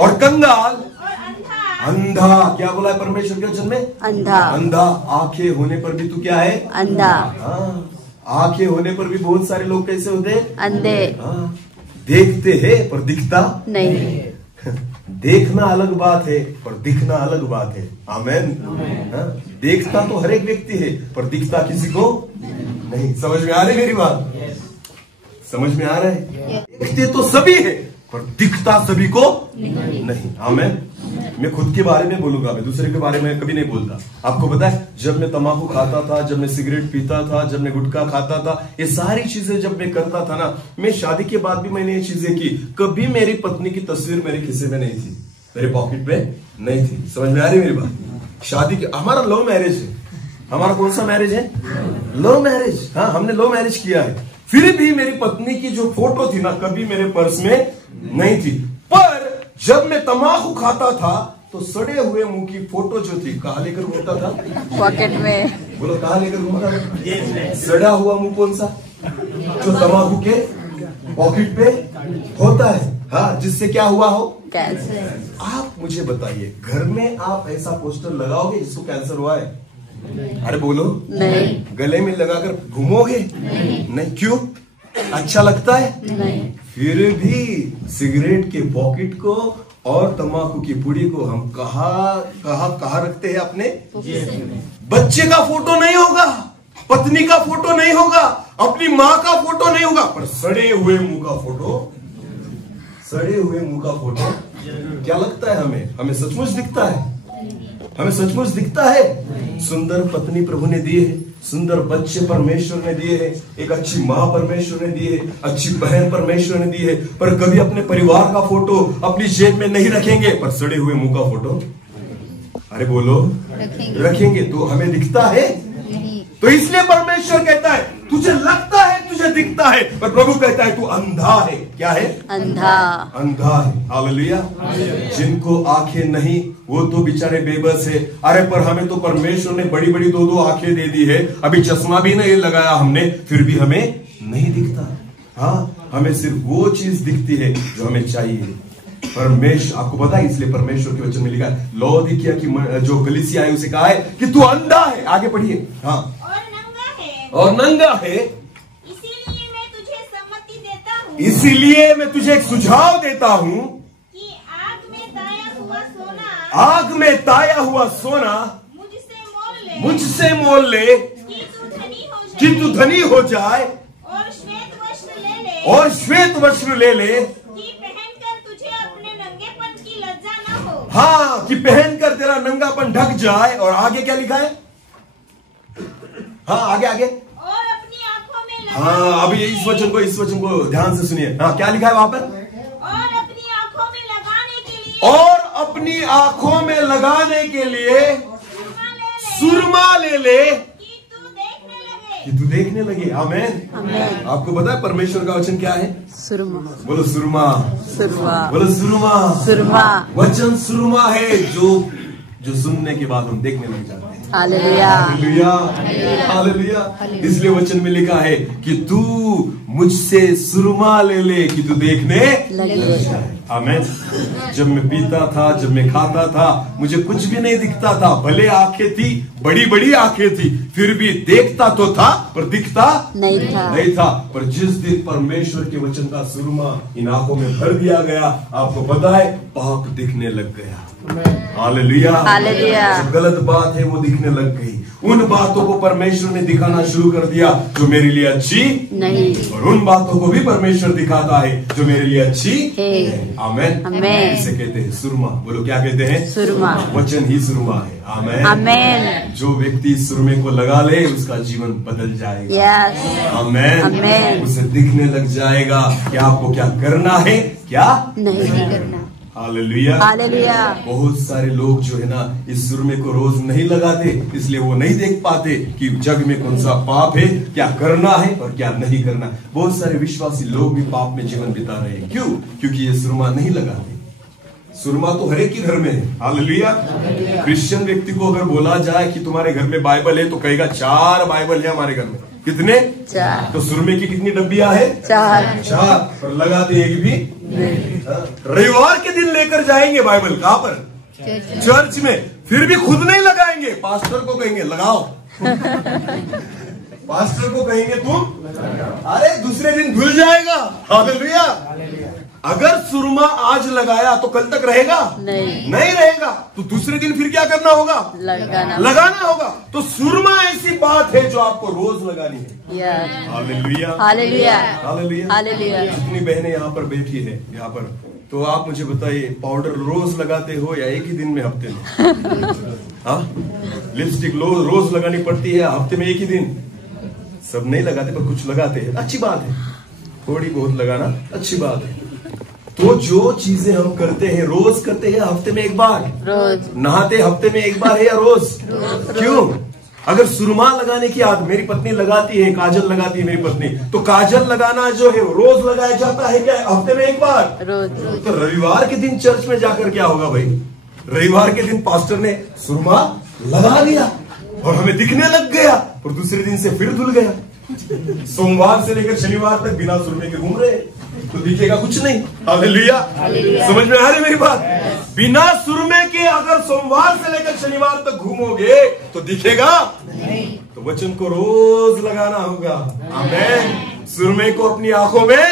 और कंगाल अंधा। क्या बोला है परमेश्वर के वचन में? अंधा। आंखें होने पर भी तू क्या है? अंधा। हाँ, आंखें होने पर भी बहुत सारे लोग कैसे होते? अंधे। हाँ, देखते हैं पर दिखता नहीं। देखना अलग बात है पर दिखना अलग बात है। आमेन। हाँ, देखता तो हर एक व्यक्ति है पर दिखता किसी को नहीं। समझ में आ रही मेरी बात? समझ में आ रहा है? देखते तो सभी है पर दिखता सभी को नहीं। आमेन। मैं खुद के बारे में बोलूंगा, मैं दूसरे के बारे में कभी नहीं बोलता। आपको पता है, जब मैं तंबाकू खाता था, जब मैं सिगरेट पीता था, जब मैं गुटखा खाता था, ये सारी चीजें जब मैं करता था ना, मैं शादी के बाद भी मैंने ये चीजें की। कभी मेरी पत्नी की तस्वीर मेरे खिस्से में नहीं थी, मेरे पॉकेट में नहीं थी। समझ में आ रही मेरी बात? शादी के, हमारा लव मैरिज है। हमारा कौन सा मैरिज है? Love marriage. हाँ, हमने लव मैरिज किया है। फिर भी मेरी पत्नी की जो फोटो थी ना, कभी मेरे पर्स में नहीं थी। पर जब मैं तंबाकू खाता था तो सड़े हुए मुंह की फोटो जो थी, कहाँ लेकर घूमता था? पॉकेट में। बोलो, कहाँ लेकर घूमता था? सड़ा हुआ मुंह कौन सा? जो तंबाकू के पॉकेट पे होता है। हाँ, जिससे क्या हुआ हो? कैंसर। आप मुझे बताइए, घर में आप ऐसा पोस्टर लगाओगे जिसको कैंसर हुआ है? अरे बोलो। नहीं। गले में लगाकर घूमोगे? नहीं। क्यों? अच्छा लगता है? नहीं। फिर भी सिगरेट के पॉकेट को और तंबाकू की पुड़ी को हम कहा रखते हैं? अपने बच्चे का फोटो नहीं होगा, पत्नी का फोटो नहीं होगा, अपनी माँ का फोटो नहीं होगा, पर सड़े हुए मुंह का फोटो क्या लगता है हमें? हमें सचमुच दिखता है? हमें सचमुच दिखता है? सुंदर पत्नी प्रभु ने दी है, सुंदर बच्चे परमेश्वर ने दिए हैं, एक अच्छी माँ परमेश्वर ने दी है, अच्छी बहन परमेश्वर ने दी है, पर कभी अपने परिवार का फोटो अपनी जेब में नहीं रखेंगे, पर सड़े हुए मुंह का फोटो, अरे बोलो, रखेंगे। तो हमें दिखता है? तो इसलिए परमेश्वर कहता है, तुझे लगता है तुझे दिखता है, पर प्रभु कहता है तू अंधा है। क्या है? अंधा है। हालेलुया। जिनको आंखें नहीं वो तो बेचारे बेबस है। अरे पर हमें तो परमेश्वर ने बड़ी बड़ी दो आंखें दे दी है, अभी चश्मा भी नहीं लगाया हमने, फिर भी हमें नहीं दिखता। हाँ, हमें सिर्फ वो चीज दिखती है जो हमें चाहिए। परमेश्वर, आपको पता है, इसलिए परमेश्वर के वचन में लिखा है, लौदीकिया की जो कलीसिया है उसे कहा है कि तू अंधा है। आगे पढ़िए। हाँ, और नंगा है, इसीलिए मैं तुझे सम्मति देता हूँ, इसीलिए मैं तुझे एक सुझाव देता हूँ कि आग में ताया हुआ सोना मुझसे मोल ले कि तू धनी हो जाए और श्वेत वस्त्र ले ले कि पहनकर तुझे अपने नंगेपन की लज्जा न हो। हाँ, कि पहनकर तेरा नंगापन ढक जाए। और आगे क्या लिखा है? हाँ, आगे और अपनी आंखों में हाँ, अभी इस वचन को ध्यान से सुनिए। हाँ, क्या लिखा है वहां पर? और अपनी आंखों में लगाने के लिए सुरमा ले ले कि तू देखने लगे। आमेन। आपको पता है परमेश्वर का वचन क्या है? सुरमा। बोलो सुरमा। बोलो सुरमा। वचन सुरमा है जो सुनने के बाद हम देखने लग जाते हैं। हालेलुया। हालेलुया। इसलिए वचन में लिखा है कि तू मुझसे सुरमा ले ले कि तू देखने लगे। आमीन। जब मैं पीता था, जब मैं खाता था, मुझे कुछ भी नहीं दिखता था। भले आंखें थी, बड़ी बड़ी आंखें थी, फिर भी देखता तो था पर दिखता नहीं था। पर जिस दिन परमेश्वर के वचन का सुरमा इन आंखों में भर दिया गया, आपको पता है पाप दिखने लग गया। हालेलुया। हालेलुया। जो गलत बात है वो दिखने लग गई। उन बातों को परमेश्वर ने दिखाना शुरू कर दिया जो मेरे लिए अच्छी नहीं, और उन बातों को भी परमेश्वर दिखाता है जो मेरे लिए अच्छी है। आमेन। आमेन। इसे कहते हैं सुरमा। बोलो क्या कहते हैं? सुरमा। वचन ही सुरमा है। आमेन। आमेन। जो व्यक्ति इस सुरमे को लगा ले उसका जीवन बदल जाएगा। यस। आमेन। आमेन। उसे दिखने लग जाएगा कि आपको क्या करना है, क्या नहीं करना। हालेलुया। हालेलुया। बहुत सारे लोग जो है ना इस सुरमे को रोज नहीं लगाते, इसलिए वो नहीं देख पाते कि जग में कौन सा पाप है, क्या करना है और क्या नहीं करना। बहुत सारे विश्वासी लोग भी पाप में जीवन बिता रहे हैं। क्यों? क्योंकि ये सुरमा नहीं लगाते। सुरमा तो हर एक के घर में है। हालेलुया। क्रिश्चियन व्यक्ति को अगर बोला जाए कि तुम्हारे घर में बाइबल है तो कहेगा 4 बाइबल है हमारे घर में। कितने? 4। तो सुरमे की कितनी डब्बियां है? 4। पर लगाते एक भी नहीं। रविवार के दिन लेकर जाएंगे बाइबल। कहां पर? चर्च में। फिर भी खुद नहीं लगाएंगे, पास्टर को कहेंगे लगाओ। पास्टर को कहेंगे तुम, अरे दूसरे दिन धुल जाएगा। हालेलुया। अगर सुरमा आज लगाया तो कल तक रहेगा? नहीं रहेगा। तो दूसरे दिन फिर क्या करना होगा? लगाना होगा। तो सुरमा ऐसी बात है जो आपको रोज लगानी है। हालेलुया। हालेलुया। हालेलुया। हालेलुया। जितनी बहनें यहाँ पर बैठी है यहाँ पर, तो आप मुझे बताइए पाउडर रोज लगाते हो या एक ही दिन में, हफ्ते में? हाँ, लिपस्टिक रोज लगानी पड़ती है, हफ्ते में एक ही दिन? सब नहीं लगाते पर कुछ लगाते हैं। अच्छी बात है, थोड़ी बहुत लगाना अच्छी बात है। तो जो चीजें हम करते हैं रोज करते हैं, हफ्ते में एक बार? रोज। नहाते हफ्ते में एक बार है या रोज? क्यों? अगर सुरमा लगाने की आदत मेरी पत्नी लगाती है, काजल लगाती है मेरी पत्नी, तो काजल लगाना जो है रोज लगाया जाता है क्या? हफ्ते में एक बार? रोज। तो रविवार के दिन चर्च में जाकर क्या होगा भाई? रविवार के दिन पास्टर ने सुरमा लगा दिया और हमें दिखने लग गया और दूसरे दिन से फिर धुल गया। सोमवार से लेकर शनिवार तक बिना सुरमे के घूम रहे, तो दिखेगा कुछ नहीं। हालेलुया। समझ में आ रही मेरी बात? बिना सुरमे के अगर सोमवार से लेकर शनिवार तक घूमोगे तो दिखेगा नहीं। तो वचन को रोज लगाना होगा। आमेन। सुरमे को अपनी आंखों में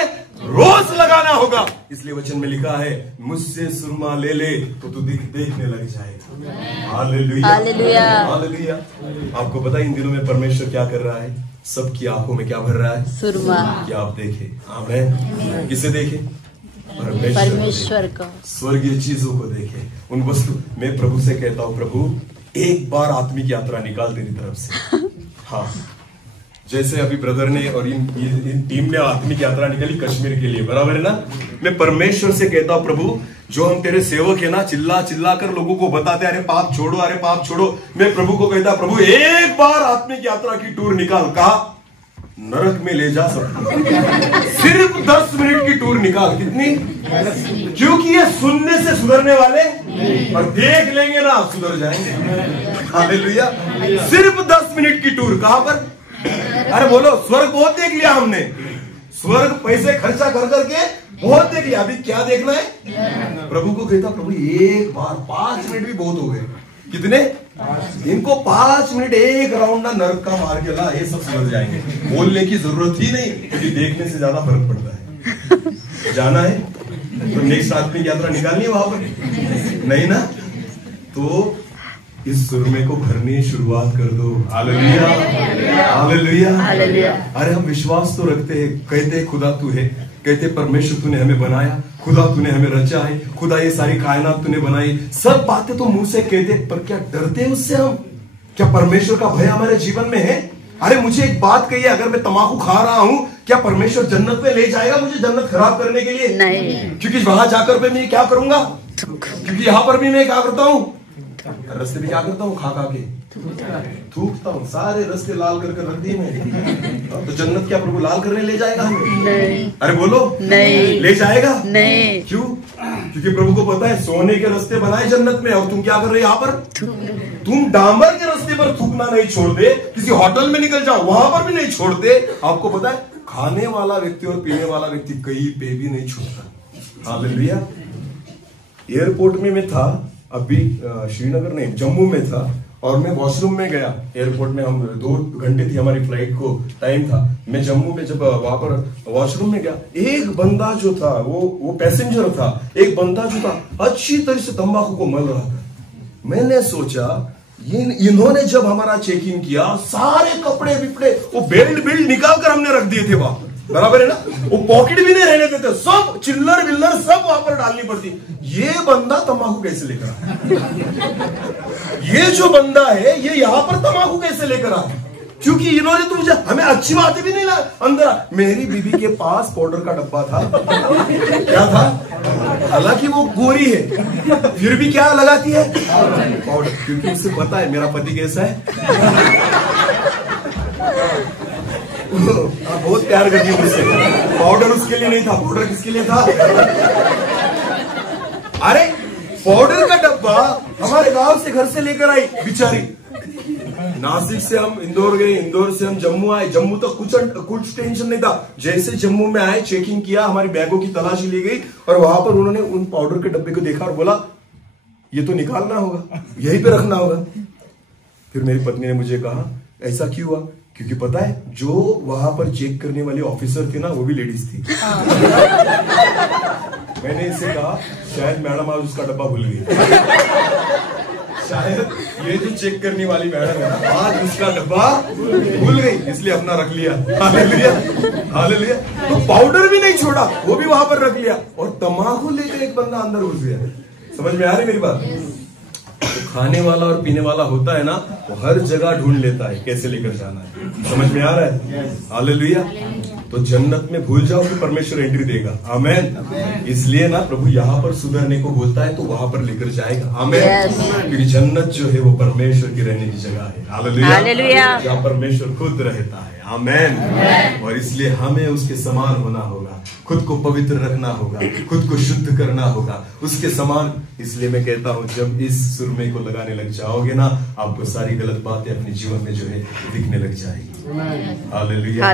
रोज लगाना होगा। इसलिए वचन में लिखा है मुझसे सुरमा ले ले तो तू देखने लग जाएगा। हालेलुया। हालेलुया। हालेलुया। आपको पता है इन दिनों में परमेश्वर क्या कर रहा है? सबकी आंखों में क्या भर रहा है? सुरमा। क्या आप देखें? आमेन। किसे देखें? परमेश्वर को, स्वर्गीय चीजों को देखें, उन वस्तु। मैं प्रभु से कहता हूं प्रभु एक बार आत्मिक यात्रा निकाल तेरी तरफ से। हाँ, जैसे अभी ब्रदर ने और इन टीम ने आत्मिक यात्रा निकाली कश्मीर के लिए, बराबर है ना? मैं परमेश्वर से कहता हूं प्रभु जो हम तेरे सेवक है ना, चिल्ला चिल्ला कर लोगों को बताते अरे पाप छोड़ो, अरे पाप छोड़ो। मैं प्रभु को कहता प्रभु एक बार आत्मिक यात्रा की टूर निकाल। कहा? नरक में ले जा सकता। सिर्फ 10 मिनट की टूर निकाल। कितनी? क्योंकि ये सुनने से सुधरने वाले और देख लेंगे ना सुधर जाएंगे। हालेलुया। सिर्फ 10 मिनट की टूर। कहां पर? अरे बोलो, स्वर्ग बहुत देख लिया हमने। स्वर्ग पैसे खर्चा कर करके बहुत देख लिया, अभी क्या देखना है? प्रभु को कहता प्रभु एक बार 5 मिनट भी बहुत हो गए। कितने? इनको 5 मिनट एक राउंड ना नरक का मार के ला, ये सब सुधर जाएंगे। बोलने की जरूरत ही नहीं, क्योंकि देखने से ज्यादा फर्क पड़ता है। जाना है तो नेक्स्ट आत्मिक यात्रा निकालनी है वहां पर, नहीं ना? तो इस सुरमे को भरने शुरुआत कर दो। हालेलुया। हालेलुया। हालेलुया। अरे हम विश्वास तो रखते हैं, कहते हैं खुदा तू है, कहते परमेश्वर तूने हमें बनाया, खुदा तूने हमें रचा है, खुदा ये सारी कायनात तूने बनाई, सब बातें तो मुंह से कहते, पर क्या डरते हैं उससे हम? क्या परमेश्वर का भय हमारे जीवन में है? अरे मुझे एक बात कहिए, अगर मैं तंबाकू खा रहा हूं क्या परमेश्वर जन्नत में ले जाएगा मुझे जन्नत खराब करने के लिए? नहीं। क्योंकि वहां जाकर मैं क्या करूंगा? क्योंकि यहां पर भी मैं क्या करता हूं? रास्ते में क्या करता हूँ? खा खा के थूकता हूँ, सारे रास्ते लाल कर रख दिए मैंने। तो जन्नत क्या प्रभु लाल करने ले जाएगा हमें? नहीं। अरे बोलो, नहीं ले जाएगा। नहीं। क्यों? क्योंकि प्रभु को पता है सोने के रास्ते बनाए जन्नत में, और तुम क्या कर रहे हो यहाँ पर? तुम डांबर के रास्ते पर थूकना नहीं छोड़ते, किसी होटल में निकल जाओ वहां पर भी नहीं छोड़ते। आपको पता है खाने वाला व्यक्ति और पीने वाला व्यक्ति कहीं पे भी नहीं छोड़ता। हालेलुया। एयरपोर्ट में मैं था अभी, श्रीनगर नहीं जम्मू में था, और मैं वॉशरूम में गया एयरपोर्ट में, हम 2 घंटे थी हमारी फ्लाइट को टाइम था। मैं जम्मू में जब वहां पर वॉशरूम में गया, एक बंदा जो था वो पैसेंजर था, एक बंदा जो था अच्छी तरह से तंबाकू को मल रहा था। मैंने सोचा इन्होंने जब हमारा चेकिंग किया, सारे कपड़े विपड़े वो बेल्ट निकाल कर हमने रख दिए थे वहां पर, बराबर है ना, वो पॉकेट भी नहीं रहने देते, सब चिल्लर विल्लर सब वहां पर डालनी पड़ती। ये बंदा तंबाकू कैसे लेकर आया? ये जो बंदा है ये यहां पर तंबाकू कैसे लेकर आया? क्योंकि इन्होंने तो मुझे, हमें अच्छी बातें भी नहीं ला अंदर। मेरी बीबी के पास पाउडर का डब्बा था। क्या था? हालांकि वो गोरी है, फिर भी क्या लगाती है? पाउडर, क्योंकि उसे पता है मेरा पति कैसा है। बहुत प्यार करती है मुझसे। पाउडर उसके लिए नहीं था, पाउडर किसके लिए था? अरे पाउडर का डब्बा हमारे गांव से घर से लेकर आई बेचारी। नासिक से हम इंदौर गए, इंदौर से हम जम्मू आए। जम्मू तो कुछ टेंशन नहीं था। जैसे जम्मू में आए, चेकिंग किया, हमारी बैगों की तलाशी ली गई और वहां पर उन्होंने उन पाउडर के डब्बे को देखा और बोला ये तो निकालना होगा, यहीं पे रखना होगा। फिर मेरी पत्नी ने मुझे कहा ऐसा क्यों हुआ? क्योंकि पता है जो वहां पर चेक करने वाली ऑफिसर थी ना, वो भी लेडीज थी। मैंने इसे कहा शायद मैडम आज उसका डब्बा भूल गई। शायद ये जो चेक करने वाली मैडम है ना, आज उसका डब्बा भूल गई, इसलिए अपना रख लिया। Hallelujah, hallelujah. तो पाउडर भी नहीं छोड़ा, वो भी वहां पर रख लिया और तंबाकू लेकर एक बंदा अंदर घुस गया। समझ में आ रही मेरी बात? तो खाने वाला और पीने वाला होता है ना, वो हर जगह ढूंढ लेता है कैसे लेकर जाना है। समझ में आ रहा है? हालेलुया। तो जन्नत में भूल जाओ कि परमेश्वर एंट्री देगा। आमेन। इसलिए ना प्रभु यहाँ पर सुधरने को बोलता है तो वहां पर लेकर जाएगा। आमेन। क्योंकि जन्नत जो है वो परमेश्वर की रहने की जगह है। हालेलुया। जहाँ परमेश्वर खुद रहता है। आमेन। और इसलिए हमें उसके समान होना होगा, खुद को पवित्र रखना होगा, खुद को शुद्ध करना होगा उसके समान। इसलिए मैं कहता हूं जब इस सुरमे को लगाने लग जाओगे ना, आपको सारी गलत बातें अपने जीवन में जो है दिखने लग जाएगी। हालेलुया।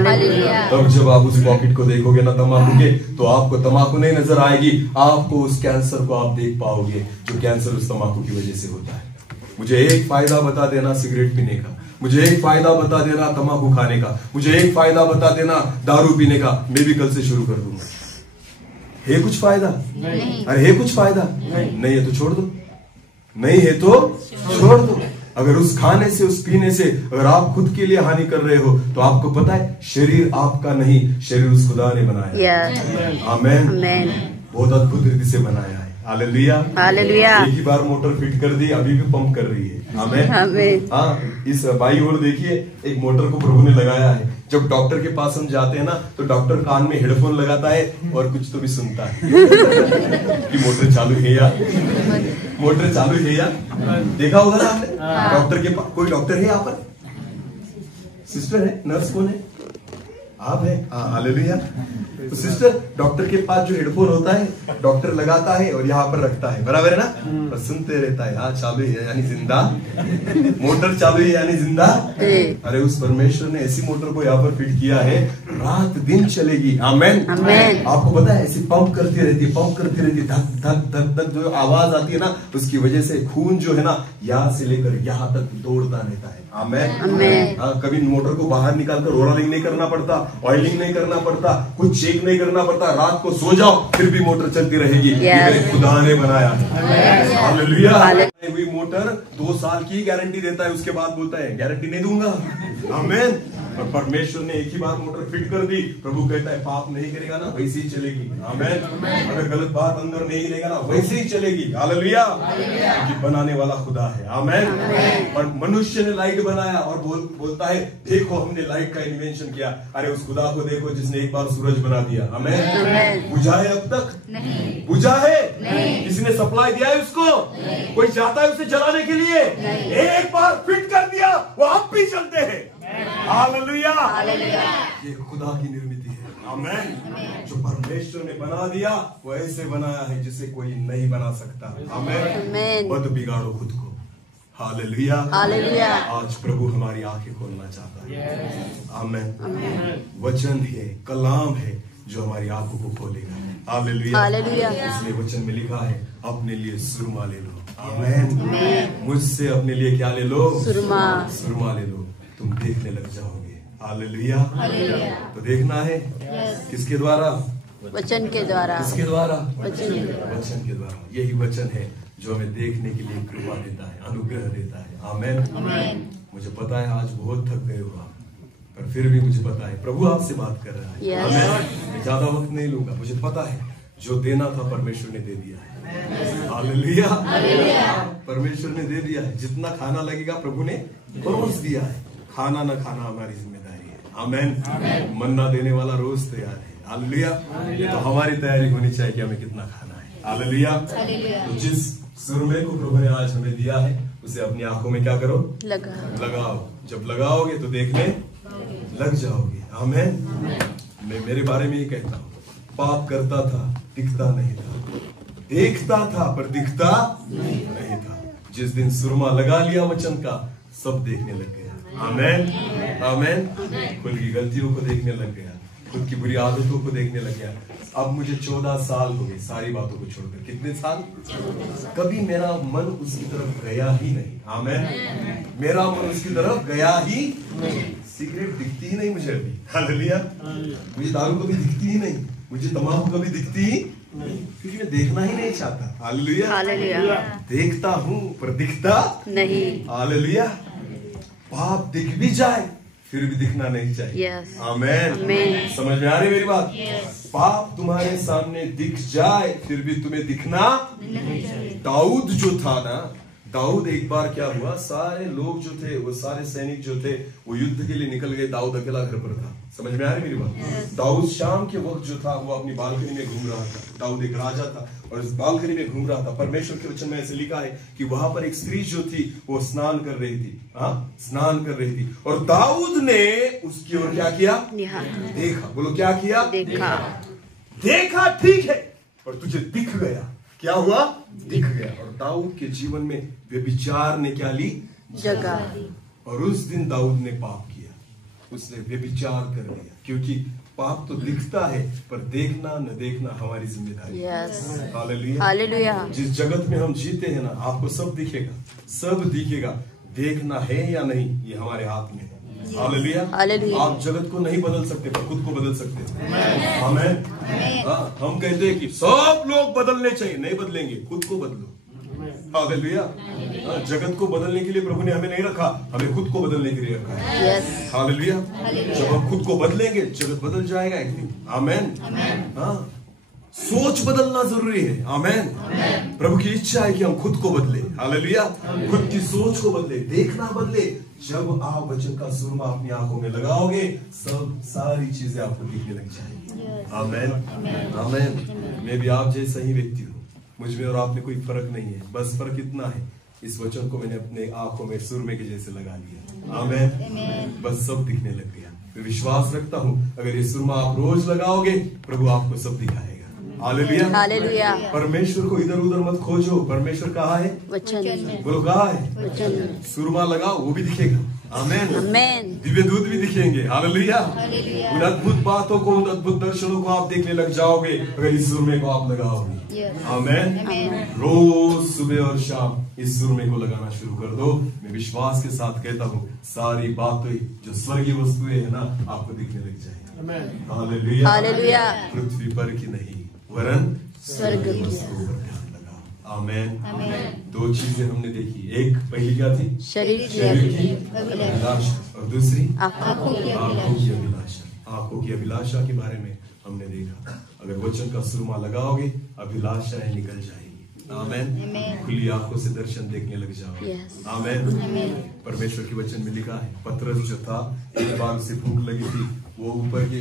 तब जब आप उस पॉकेट को देखोगे ना तंबाकू के, तो आपको तंबाकू नहीं नजर आएगी, आपको उस कैंसर को आप देख पाओगे जो कैंसर उस तंबाकू की वजह से होता है। मुझे एक फायदा बता देना सिगरेट पीने का, मुझे एक फायदा बता देना तंबाकू खाने का, मुझे एक फायदा बता देना दारू पीने का, मैं भी कल से शुरू कर दूंगा। है कुछ फायदा? अरे है कुछ फायदा? नहीं है तो छोड़ दो, नहीं है तो छोड़ दो। अगर उस खाने से उस पीने से अगर आप खुद के लिए हानि कर रहे हो, तो आपको पता है शरीर आपका नहीं, शरीर उस खुदा ने बनाया। आमेन। बहुत अद्भुत रीति से बनाया है। Hallelujah, hallelujah. एक ही बार मोटर फिट कर दी, अभी भी पंप कर रही है। आमेन। हाँ, इस बाई ओर देखिए, एक मोटर को प्रभु ने लगाया है। जब डॉक्टर के पास हम जाते हैं ना, तो डॉक्टर कान में हेडफोन लगाता है और कुछ तो भी सुनता है कि मोटर चालू है या मोटर चालू है या। देखा होगा ना आपने? डॉक्टर के पास कोई डॉक्टर है यहाँ पर? सिस्टर है? नर्स कौन है? आप है? हालेलुया। तो सिस्टर, डॉक्टर के पास जो हेडफोन होता है, डॉक्टर लगाता है और यहाँ पर रखता है, बराबर है ना, और सुनते रहता है। हाँ, चालू है यानी जिंदा, मोटर चालू है यानी जिंदा। अरे उस परमेश्वर ने ऐसी मोटर को यहाँ पर फिट किया है, रात दिन चलेगी। आमेन। आपको पता है ऐसी पंप करती रहती, पंप करती रहती, धक धक धक धक जो आवाज आती है ना, उसकी वजह से खून जो है ना, यहाँ से लेकर यहाँ तक दौड़ता रहता है। आमेन। हाँ, कभी मोटर को बाहर निकालकर रोलिंग नहीं करना पड़ता, ऑयलिंग नहीं करना पड़ता, कुछ चेक नहीं करना पड़ता। रात को सो जाओ फिर भी मोटर चलती रहेगी। ये खुदा ने बनाया। हालेलुया। हुई मोटर 2 साल की गारंटी देता है, उसके बाद बोलता है गारंटी नहीं दूंगा। आमेन। और परमेश्वर ने एक ही बार मोटर फिट कर दी, प्रभु कहता है पाप नहीं करेगा ना, वैसे ही चलेगी। आमेन। अगर गलत बात अंदर नहीं लेगा ना, वैसे ही चलेगी। हालेलुया। क्योंकि बनाने वाला खुदा है। आमेन। और मनुष्य ने लाइट बनाया और बोलता है देखो हमने लाइट का इन्वेंशन किया। अरे उस खुदा को देखो जिसने एक बार सूरज बना दिया। आमेन। बुझा है अब तक? नहीं। बुझा है? नहीं। किसी ने सप्लाई दिया है उसको? नहीं। कोई चाहता है उसे जलाने के लिए? नहीं। एक बार फिट कर दिया, वो अब भी चलते हैं। हालेलुया। ये खुदा की निर्मित है। आमेन। जो परमेश्वर ने बना दिया वो ऐसे बनाया है जिसे कोई नहीं बना सकता। आमेन। मत बिगाड़ो खुद को। हालेलुया। हालेलुया। आज प्रभु हमारी आंखें खोलना चाहता है। आमेन। वचन है, कलाम है जो हमारी आंखों को खोलेगा। हालेलुया। हालेलुया। इसलिए वचन में लिखा है, अपने लिए सुरमा ले लो। आमीन। मुझसे अपने लिए क्या ले लो? सुरमा। सुरमा ले लो, तुम देखने लग जाओगे। हालेलुया। तो देखना है किसके द्वारा? वचन के द्वारा। किसके द्वारा? वचन के वचन के द्वारा। यही वचन है जो हमें देखने के लिए कृपा देता है, अनुग्रह देता है। आमीन। मुझे पता है आज बहुत थक गए हो आप, पर फिर भी मुझे पता है प्रभु आपसे बात कर रहा है। Yes. आमीन। मैं ज्यादा वक्त नहीं लूंगा, मुझे पता है जो देना था परमेश्वर ने दे दिया है। हालेलुया। परमेश्वर ने दे दिया है, जितना खाना लगेगा प्रभु ने परोस दिया है। खाना ना खाना हमारी जिम्मेदारी है। आमीन। मन्ना देने वाला रोज तैयार है। हालेलुया। तो हमारी तैयारी होनी चाहिए कि हमें कितना खाना है। हालेलुया। तो जिस सुरमे को प्रभु ने आज हमें दिया है उसे अपनी आंखों में क्या करो? लगाओ। जब लगाओगे तो देखने लग जाओगे। आमीन। मैं मेरे बारे में ही कहता हूँ, पाप करता था, दिखता नहीं था, देखता था पर दिखता नहीं था। जिस दिन सुरमा लगा लिया वचन का, सब देखने लग गया। आमीन। आमीन। खुद की गलतियों को देखने लग गया, खुद की बुरी आदतों को देखने लग गया। अब मुझे 14 साल हो गए सारी बातों को छोड़कर। कितने साल? कभी मेरा मन उसकी तरफ गया ही नहीं। आमीन। मेरा मन उसकी तरफ गया ही नहीं। सिगरेट दिखती ही नहीं मुझे अभी। हालेलुया। मुझे दारू कभी दिखती ही नहीं, मुझे तंबाकू कभी दिखती ही नहीं, क्योंकि मैं देखना ही नहीं चाहता। हालेलुया। हालेलुया। देखता हूँ पर दिखता नहीं। हालेलुया। पाप दिख भी जाए फिर भी दिखना नहीं चाहिए। Yes. आमीन। समझ में आ रही मेरी बात? पाप तुम्हारे सामने दिख जाए फिर भी तुम्हें दिखना नहीं चाहिए। दाऊद जो था ना, दाऊद एक बार क्या हुआ, सारे लोग जो थे, वो सारे सैनिक जो थे, वो युद्ध के लिए निकल गए, दाऊद अकेला घर पर था। समझ में आ रही मेरी बात? दाऊद शाम के वक्त जो था वो अपनी बालकनी में घूम रहा था। दाऊद एक राजा था और इस बालकनी में घूम रहा था। परमेश्वर के वचन में ऐसे लिखा है कि वहां पर एक स्त्री जो थी वो स्नान कर रही थी। स्नान कर रही थी और दाऊद ने उसकी ओर क्या किया? देखा। बोलो क्या किया? देखा ठीक है, पर तुझे दिख गया। क्या हुआ? दिख गया। और दाऊद के जीवन में व्यभिचार ने क्या ली? जगह। और उस दिन दाऊद ने पाप किया, उसने व्यभिचार कर दिया। क्योंकि पाप तो दिखता है पर देखना न देखना हमारी जिम्मेदारी है। हालेलुया। हालेलुया। जिस जगत में हम जीते हैं ना, आपको सब दिखेगा, सब दिखेगा। देखना है या नहीं ये हमारे हाथ में है। हालेलुया। आप जगत को नहीं बदल सकते पर खुद को बदल सकते हैं। आमीन। हम कहते हैं कि सब लोग बदलने चाहिए, नहीं बदलेंगे, खुद को बदलो। हालेलुया। जगत को बदलने के लिए प्रभु ने हमें नहीं रखा, हमें खुद को बदलने के लिए रखा है। हालेलुया। जब हम खुद को बदलेंगे जगत बदल जाएगा एक दिन। आमीन। सोच बदलना जरूरी है। आमीन। प्रभु की इच्छा है कि हम खुद को बदले। हालेलुया। खुद की सोच को बदले, देखना बदले। जब आप वचन का सुरमा अपनी आंखों में लगाओगे, सब सारी चीजें आपको दिखने लग जाएंगी। आमीन। आमीन। मैं भी आप जैसा ही व्यक्ति हूँ, मुझ में और आप में कोई फर्क नहीं है। बस फर्क इतना है, इस वचन को मैंने अपने आंखों में सुरमे के जैसे लगा लिया। आमीन। बस सब दिखने लग गया। मैं विश्वास रखता हूँ अगर ये सुरमा आप रोज लगाओगे, प्रभु आपको सब दिखाएगा। हालेलुया। हालेलुया। परमेश्वर को इधर उधर मत खोजो, परमेश्वर कहाँ है? वचन। बोलो कहाँ है? वचन। सुरमा लगाओ, वो भी दिखेगा। आमीन। आमीन। दिव्य दूत भी दिखेंगे। हालेलुया। उन अद्भुत बातों को, उन अद्भुत दर्शनों को आप देखने लग जाओगे अगर इस सुरमे को आप लगाओगे। आमीन। रोज सुबह और शाम इस सुरमे को लगाना शुरू कर दो। मैं विश्वास के साथ कहता हूँ सारी बातें जो स्वर्गीय वस्तुएं है ना, आपको दिखने लग जाएंगी। हालेलुया। हालेलुया। पृथ्वी पर की नहीं वरन स्वर्ग की वस्तुओं पर ध्यान लगाओ। आमीन। दो चीजें हमने देखी, एक पहली क्या थी? शरीर की अभिलाषा, और दूसरी आंखों की अभिलाषा। आंखों की अभिलाषा के बारे में हमने देखा, अगर वचन का सुरमा लगाओगे अभिलाषाएं निकल जाएगी। आमीन। खुली आंखों से दर्शन देखने लग जाओ। आमीन। परमेश्वर के वचन में लिखा है, पतरस जो था एक बार उसे भूख लगी थी, वो ऊपर के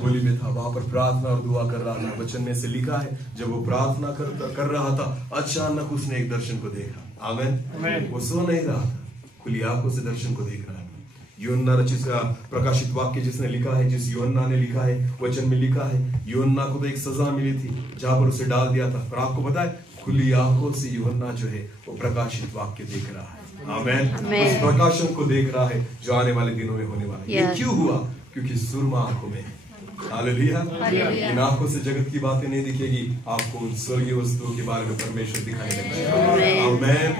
खोली में था, वहां पर प्रार्थना और दुआ कर रहा था। वचन में से लिखा है जब वो प्रार्थना कर रहा था, अचानक उसने एक दर्शन को देखा। आमीन। वो सो नहीं रहा था, खुली आंखों से दर्शन को देख रहा था। यूहन्ना रचित प्रकाशित वाक्य जिसने लिखा है, जिस यूहन्ना ने लिखा है, वचन में लिखा है, यूहन्ना को तो एक सजा मिली थी जहां पर उसे डाल दिया था, पर आपको पता है खुली आंखों से यूहन्ना जो है वो प्रकाशित वाक्य देख रहा है। आमीन। उस प्रकाशन को देख रहा है जो आने वाले दिनों में होने वाला है। ये क्यों हुआ? क्योंकि सुरमा आंखों में है। हालेलुया। इन आंखों से जगत की बातें नहीं दिखेगी, आपको उन स्वर्गीय वस्तुओं के बारे में परमेश्वर दिखाने लगेगा। आमीन।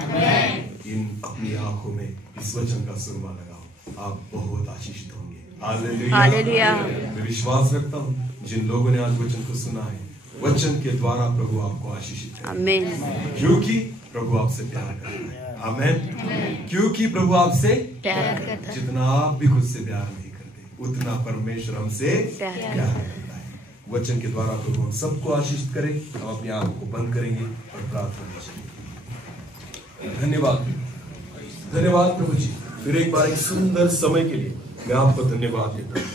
इन अपनी आंखों में इस वचन का सुरमा लगाओ, आप बहुत आशीषित होंगे। हालेलुया। मैं विश्वास रखता हूँ जिन लोगों ने आज वचन को सुना है, वचन के द्वारा प्रभु आपको आशीषित करेगा, क्योंकि प्रभु आपसे प्यार करता है। आमीन। क्योंकि प्रभु आपसे प्यार करता है। जितना आप भी खुद से प्यार नहीं करते, उतना परमेश्वर हमसे प्यार करता है। वचन के द्वारा प्रभु हम सबको आशीषित करे। हम अपनी आंखों को बंद करेंगे और प्रार्थना करेंगे। धन्यवाद, धन्यवाद प्रभु जी, फिर एक बार एक सुंदर समय के लिए मैं आपको धन्यवाद देता हूँ।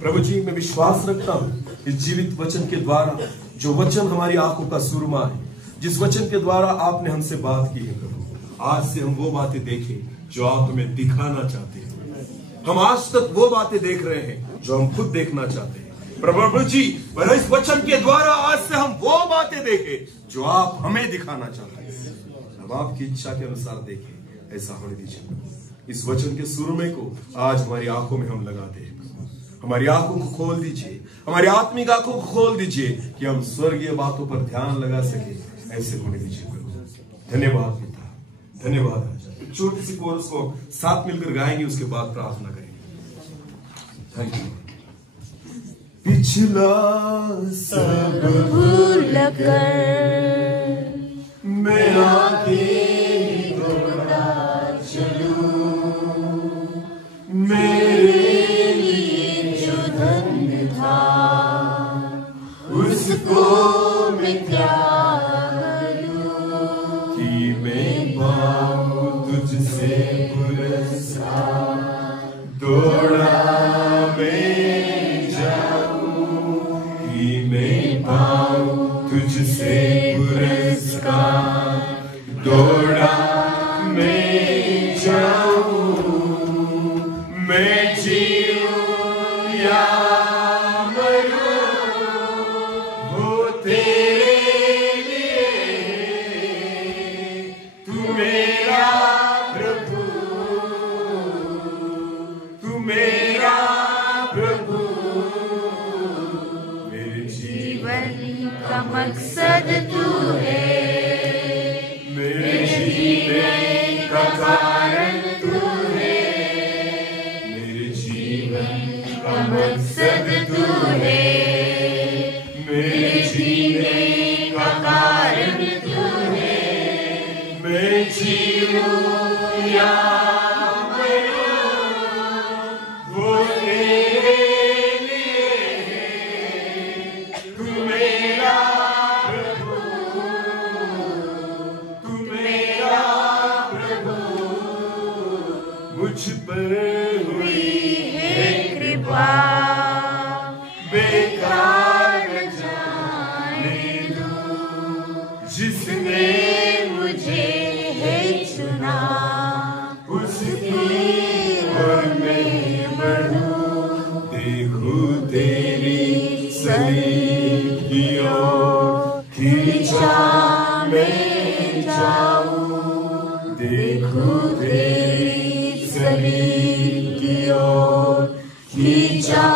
प्रभु जी, मैं विश्वास रखता हूँ इस जीवित वचन के द्वारा, जो वचन हमारी आंखों का सुरमा है, जिस वचन के द्वारा आपने हमसे बात की है प्रभु, आज से हम वो बातें देखें जो आप हमें दिखाना चाहते हैं। हम आज तक वो बातें देख रहे हैं जो हम खुद देखना चाहते हैं। प्रभु जी, पर इस वचन के द्वारा आज से हम वो बातें देखें जो आप हमें दिखाना चाहते हैं। हम आपकी इच्छा के अनुसार देखें, ऐसा होने दीजिए। इस वचन के सुरमे को आज हमारी आंखों में हम लगाते हैं। हमारी आंखों को खोल दीजिए, हमारी आत्मिक आंखों को खोल दीजिए कि हम स्वर्गीय बातों पर ध्यान लगा सके। ऐसे होने दीजिए प्रभु। धन्यवाद पिता, धन्यवाद। एक छोटी सी कोरस को साथ मिलकर गाएंगे, उसके बाद प्रार्थना करेंगे। Thank you. पिछला सब भूल कर मैं आगे दौड़ा चलूं, मेरे लिए जो धन था उसको मैं त्याग दूं, कि मैं पाऊं तुझसे पुरस्कार, दौड़ा मैं जाऊं, कि मैं पाऊं तुझसे पुरस्कार, दौड़ा मैं जाऊं, मैं जीऊं या मरूं, वो तेरे लिए, तू मेरा प्रभु, तू मेरा प्रभु, मेरे जीवन का मकसद तू है, मेरे जीवन का कारण तू है, मेरे जीवन का मकसद तू है, मेरे जीने का कारण तू है, मैं जीऊं या मरूं, वो तेरे लिए, तू मेरा प्रभु, तू मेरा प्रभु, मुझ पर हुई है कृपा, बेकार न जाने दूं, जिसने मुझे है चुना, उसकी ओर मैं बढ़ूं, देखूं तेरी सलीब की ओर, खींचा मैं जाऊं, देखूं तेरी सलीब की ओर, खींचा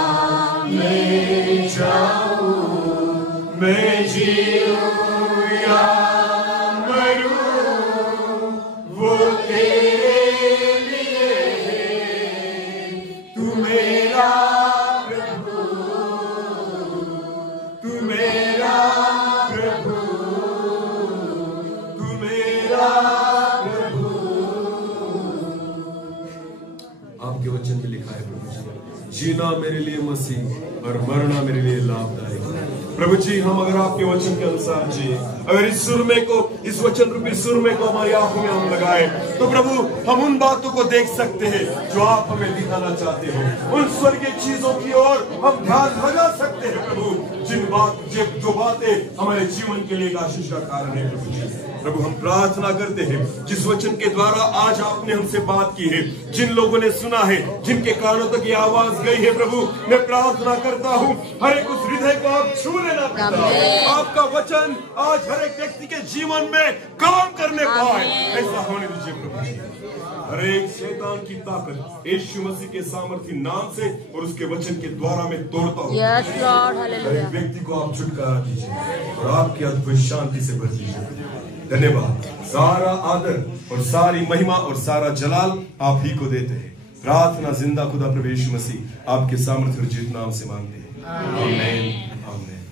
मैं जाऊं, मैं जीऊं या मरूं, वो तेरे लिए, तू मेरा प्रभु, तू मेरा प्रभु, तू मेरा प्रभु। आपके वचन में लिखा है प्रभु जी, जीना मेरे लिए मसीह और मरना मेरे लिए लाभदायक है। प्रभु जी, हम अगर आपके वचन के अनुसार जिए, अगर इस सुरमे को, इस वचन रूपी सुरमे को हमारी आंखों में हम लगाए, तो प्रभु हम उन बातों को देख सकते हैं जो आप हमें दिखाना चाहते हो। उन स्वर्गीय चीजों की ओर हम ध्यान लगा सकते हैं प्रभु, जो बातें हमारे जीवन के लिए आशीष का कारण है। प्रभु जी, प्रभु हम प्रार्थना करते हैं, जिस वचन के द्वारा आज आपने हमसे बात की है, जिन लोगों ने सुना है, जिनके कानों तक ये आवाज गई है, प्रभु मैं प्रार्थना करता हूँ हर एक उस हृदय को आप छू लेना पिता। आपका वचन आज हर एक व्यक्ति के जीवन में काम करने पाए, ऐसा होने दीजिए प्रभु। हर एक शैतान की ताकत यीशु मसीह के सामर्थी नाम से और उसके वचन के द्वारा मैं तोड़ता हूँ। हर एक व्यक्ति को आप छुटकारा दीजिए और आपकी अद्भुत शांति से भर दीजिए। धन्यवाद। सारा आदर और सारी महिमा और सारा जलाल आप ही को देते हैं। प्रार्थना जिंदा खुदा प्रभु यीशु मसीह आपके सामर्थ्य और जीत नाम से मांगते हैं। आमीन आमीन।